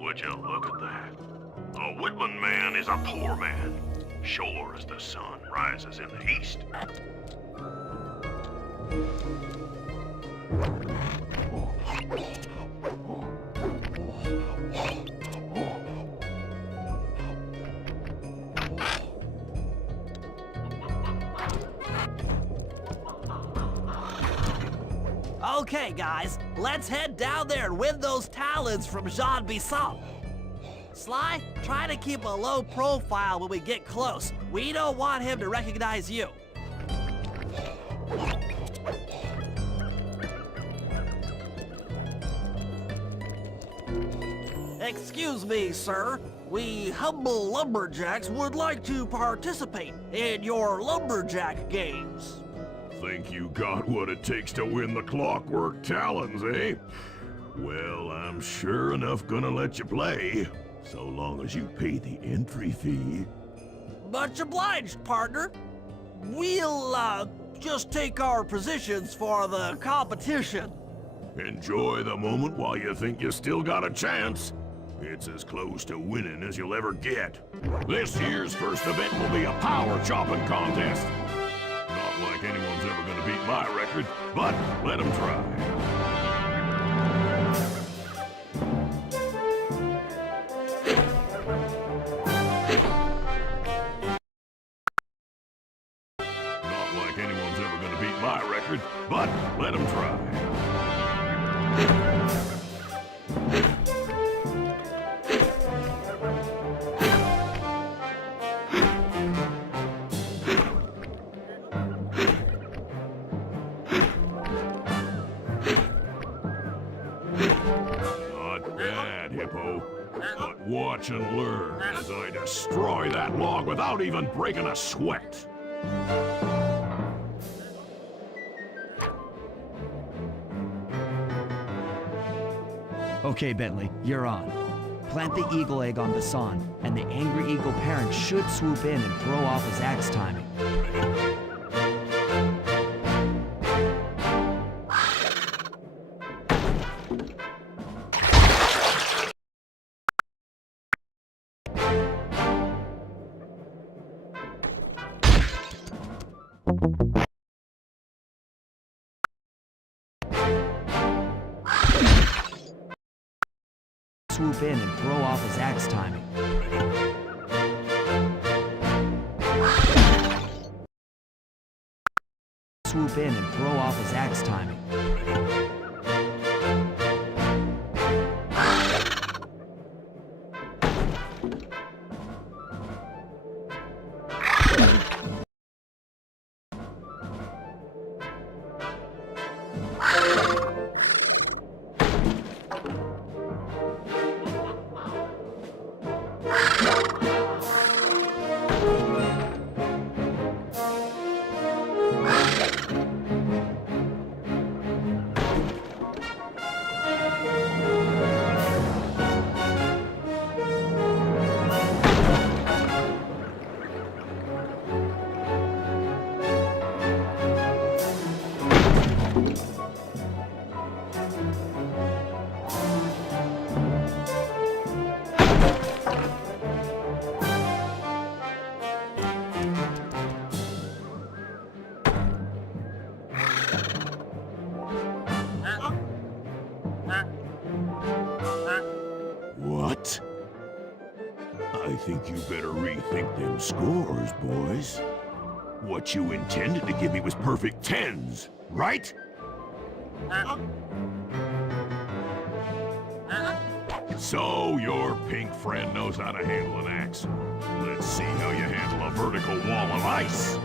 Would you look at that? A woodland man is a poor man, sure as the sun rises in the east. Okay, guys, let's head down there and win those talons from Jean Basson. Sly, try to keep a low profile when we get close. We don't want him to recognize you. Excuse me, sir. We humble lumberjacks would like to participate in your lumberjack games. Think you got what it takes to win the Clockwork Talons, eh? Well, I'm sure enough gonna let you play, so long as you pay the entry fee. Much obliged, partner. We'll, just take our positions for the competition. Enjoy the moment while you think you still got a chance. It's as close to winning as you'll ever get. This year's first event will be a power chopping contest. Not like anyone's ever gonna beat my record, but let them try. Not like anyone's ever gonna beat my record, but let them try. Not bad, Hippo. But watch and learn as I destroy that log without even breaking a sweat. Okay, Bentley, you're on. Plant the eagle egg on Basan, and the angry eagle parent should swoop in and throw off his axe timing. Swoop in and throw off his axe timing. Swoop in and throw off his axe timing. What? I think you better rethink them scores, boys. What you intended to give me was perfect tens, right? So your pink friend knows how to handle an axe. Let's see how you handle a vertical wall of ice.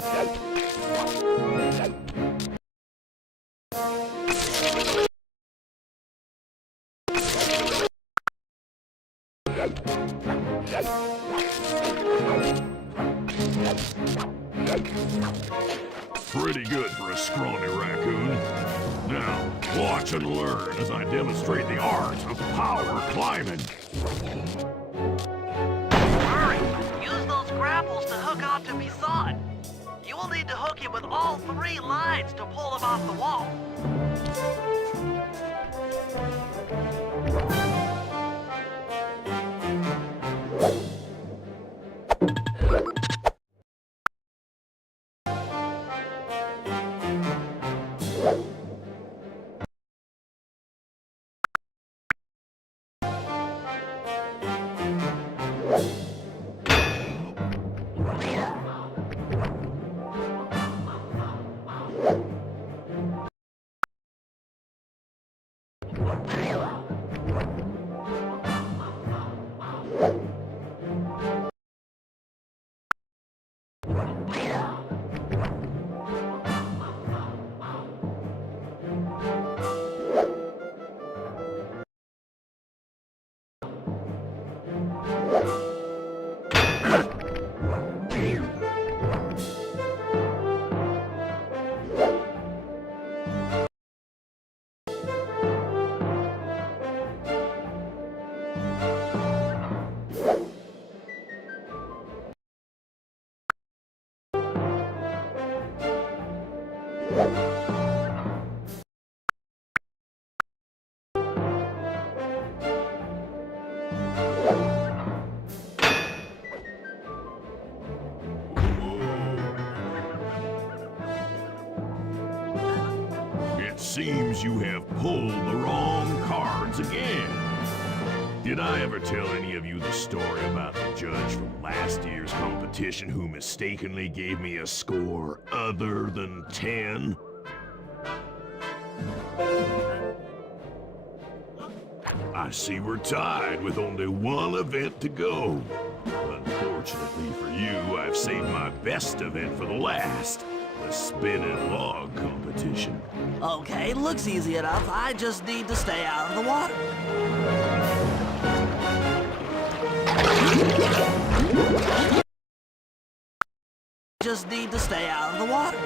Pretty good for a scrawny raccoon. Now, watch and learn as I demonstrate the art of power climbing. Hurry! Use those grapples to hook onto Bison. You will need to hook him with all 3 lines to pull him off the wall. It seems you have pulled the wrong cards again. Did I ever tell any of you the story about the judge from last year's competition who mistakenly gave me a score other than 10? I see we're tied with only one event to go. Unfortunately for you, I've saved my best event for the last. The spinning log competition. Okay, looks easy enough. I just need to stay out of the water. Just need to stay out of the water.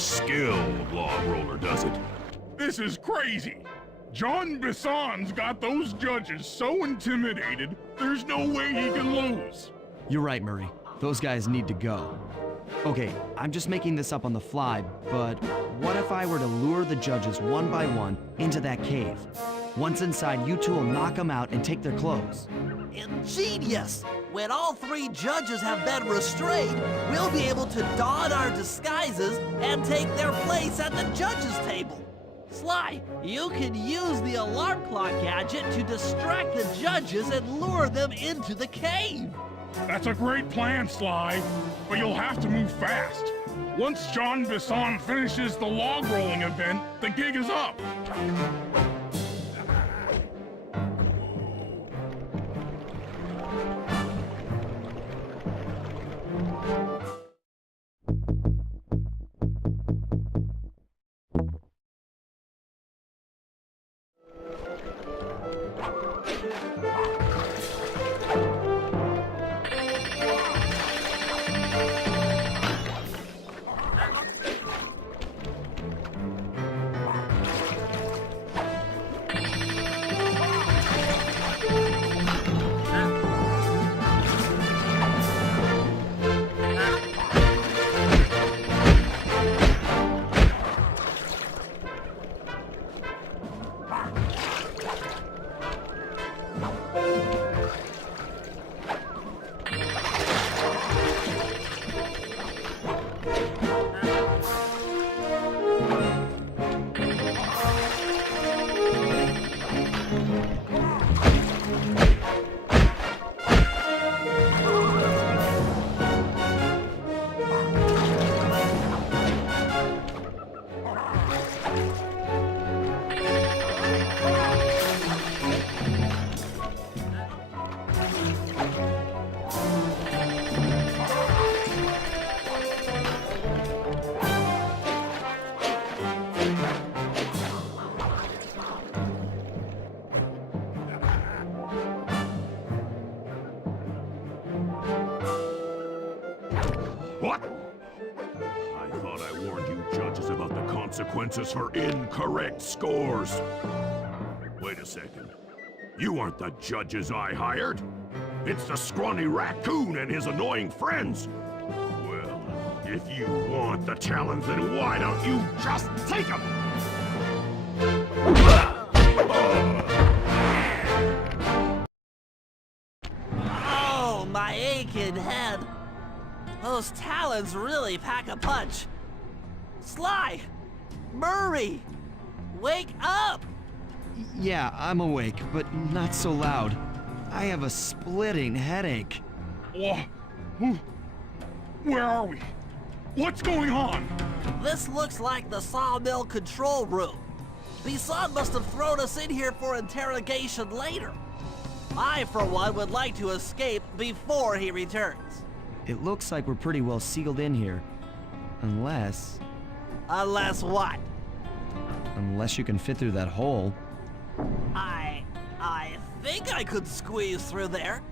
skilled log roller does it. This is crazy. John Bison's got those judges so intimidated, there's no way he can lose. You're right, Murray. Those guys need to go. Okay, I'm just making this up on the fly, but what if I were to lure the judges one by one into that cave? Once inside, you two will knock them out and take their clothes. Ingenious! When all three judges have been restrained, we'll be able to don our disguises and take their place at the judges' table. Sly, you can use the alarm clock gadget to distract the judges and lure them into the cave. That's a great plan, Sly, but you'll have to move fast. Once John Bison finishes the log rolling event, the gig is up. judges about the consequences for incorrect scores. Wait a second. You aren't the judges I hired. It's the scrawny raccoon and his annoying friends. Well, if you want the challenge, then why don't you just take them? Oh, my aching head. Those talons really pack a punch. Sly! Murray! Wake up! Yeah, I'm awake, but not so loud. I have a splitting headache. Where are we? What's going on? This looks like the sawmill control room. Bisson must have thrown us in here for interrogation later. I, for one, would like to escape before he returns. It looks like we're pretty well sealed in here. Unless Unless what? you can fit through that hole. I think I could squeeze through there.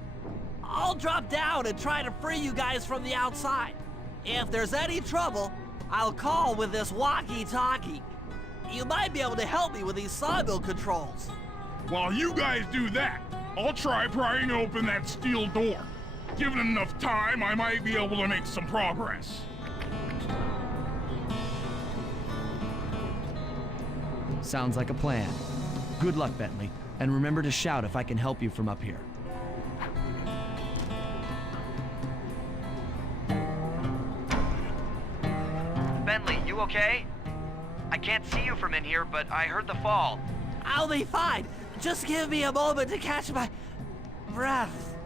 I'll drop down and try to free you guys from the outside. If there's any trouble, I'll call with this walkie-talkie. You might be able to help me with these sawmill controls. While you guys do that, I'll try prying open that steel door. Given enough time, I might be able to make some progress. Sounds like a plan. Good luck, Bentley. And remember to shout if I can help you from up here. Bentley, you okay? I can't see you from in here, but I heard the fall. I'll be fine. Just give me a moment to catch my breath.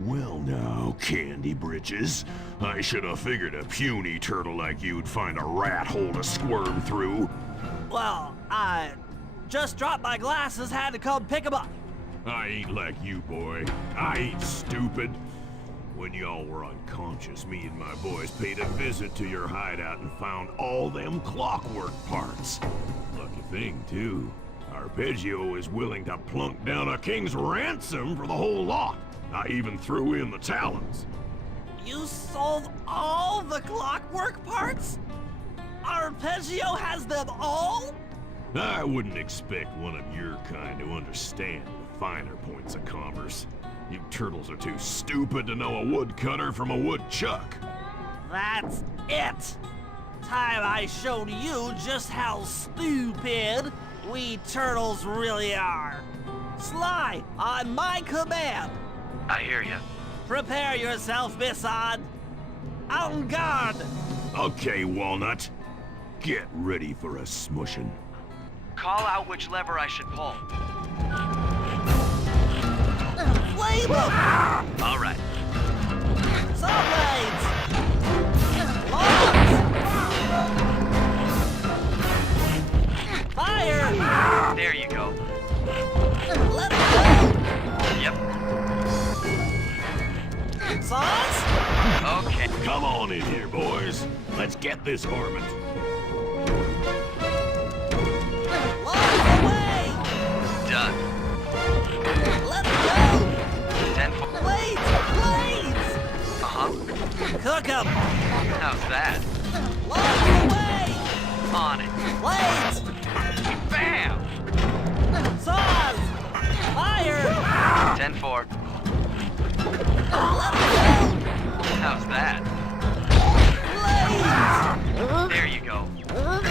Well now, Candy Britches. I should have figured a puny turtle like you'd find a rat hole to squirm through. Well, I just dropped my glasses, had to come pick 'em up. I ain't like you, boy. I ain't stupid. When y'all were unconscious, me and my boys paid a visit to your hideout and found all them clockwork parts. Lucky thing, too. Arpeggio is willing to plunk down a king's ransom for the whole lot. I even threw in the talons. You sold all the clockwork parts? Arpeggio has them all? I wouldn't expect one of your kind to understand the finer points of commerce. You turtles are too stupid to know a woodcutter from a woodchuck. That's it! Time I showed you just how stupid we turtles really are. Sly, on my command. I hear you. Prepare yourself, Bisson. En garde! Okay, Walnut. Get ready for a smushing. Call out which lever I should pull. Flame 'em! All right. Saw blades! Logs! Fire! There you go. Let it go! Yep. Saws? Okay. Come on in here, boys. Let's get this varmint. Logs away! Done. Let it go! 10-4. Blades! Blades! Uh-huh. Cook 'em! How's that? Logs away! On it. Blades! Bam! Saws! Fire! 10-4. Let it go! How's that? Blades! There you go. Log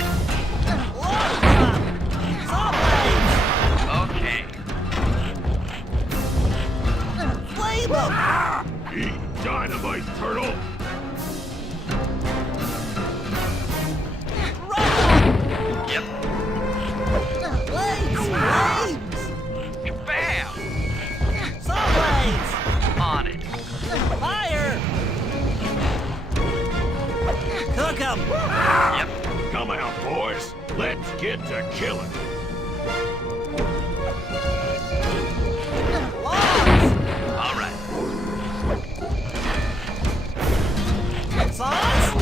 drop! Saw blades! Okay. Flame 'em! Eat dynamite, turtle. Run! Yep. Blades! Blades! Bam! Saw blades! On it. Fire! Cook 'em! Yep. Come out, boys. Let's get to killing. Logs! All right. Saws?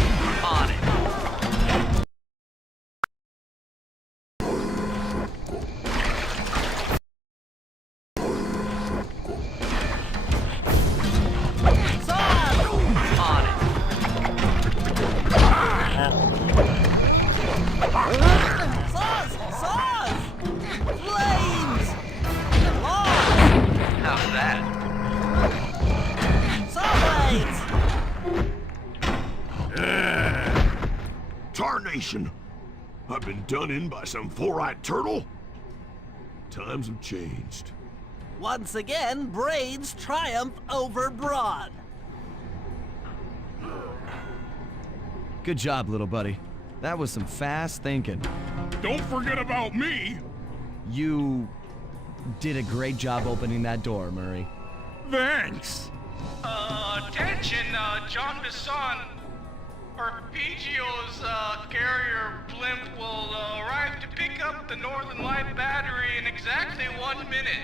On it. Saws! On it. destination. I've been done in by some four-eyed turtle? Times have changed. Once again, braids triumph over brawn. Good job, little buddy. That was some fast thinking. Don't forget about me. You did a great job opening that door, Murray. Thanks. Attention, John Bisson. Arpeggio's carrier blimp will arrive to pick up the Northern Light battery in exactly 1 minute.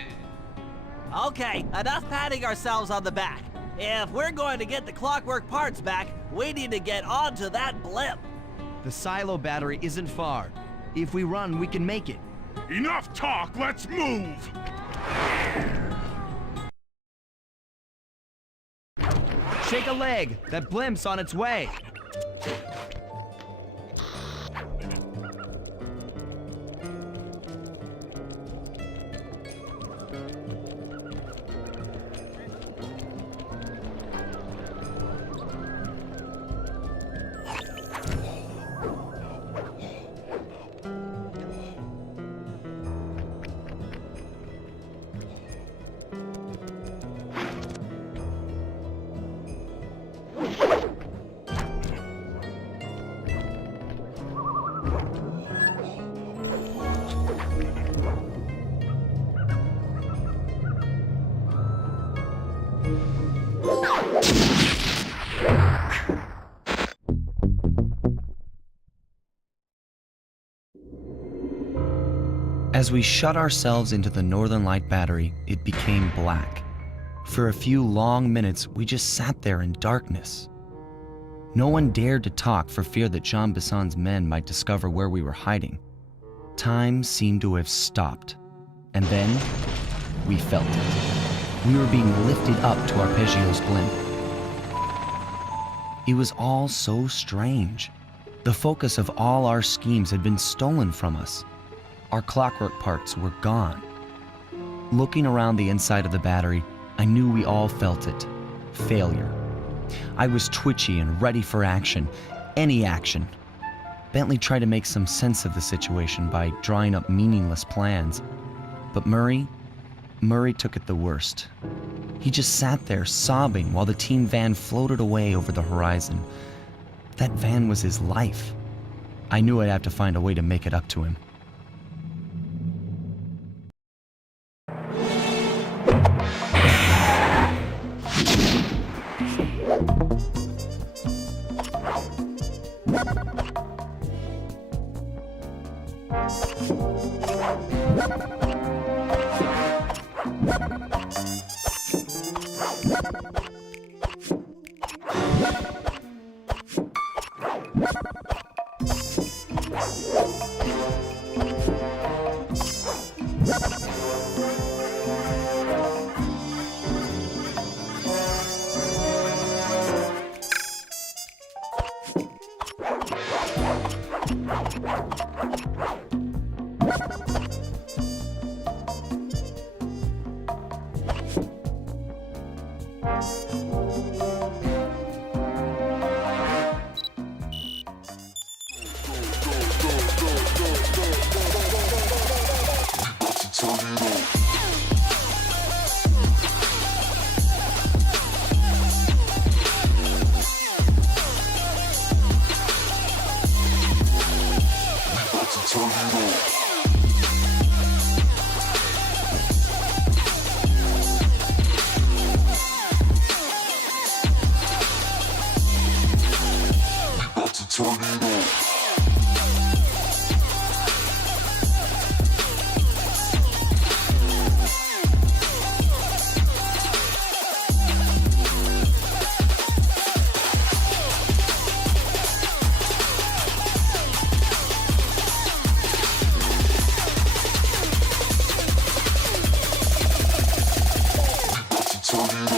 Okay, enough patting ourselves on the back. If we're going to get the clockwork parts back, we need to get onto that blimp. The silo battery isn't far. If we run, we can make it. Enough talk, let's move. Shake a leg. That blimp's on its way. As we shut ourselves into the Northern Light battery, it became black. For a few long minutes, we just sat there in darkness. No one dared to talk for fear that Jean Bisson's men might discover where we were hiding. Time seemed to have stopped. And then, we felt it. We were being lifted up to Arpeggio's blimp. It was all so strange. The focus of all our schemes had been stolen from us. Our clockwork parts were gone. Looking around the inside of the battery, I knew we all felt it. Failure. I was twitchy and ready for action. Any action. Bentley tried to make some sense of the situation by drawing up meaningless plans. But Murray took it the worst. He just sat there sobbing while the team van floated away over the horizon. That van was his life. I knew I'd have to find a way to make it up to him. Tornado.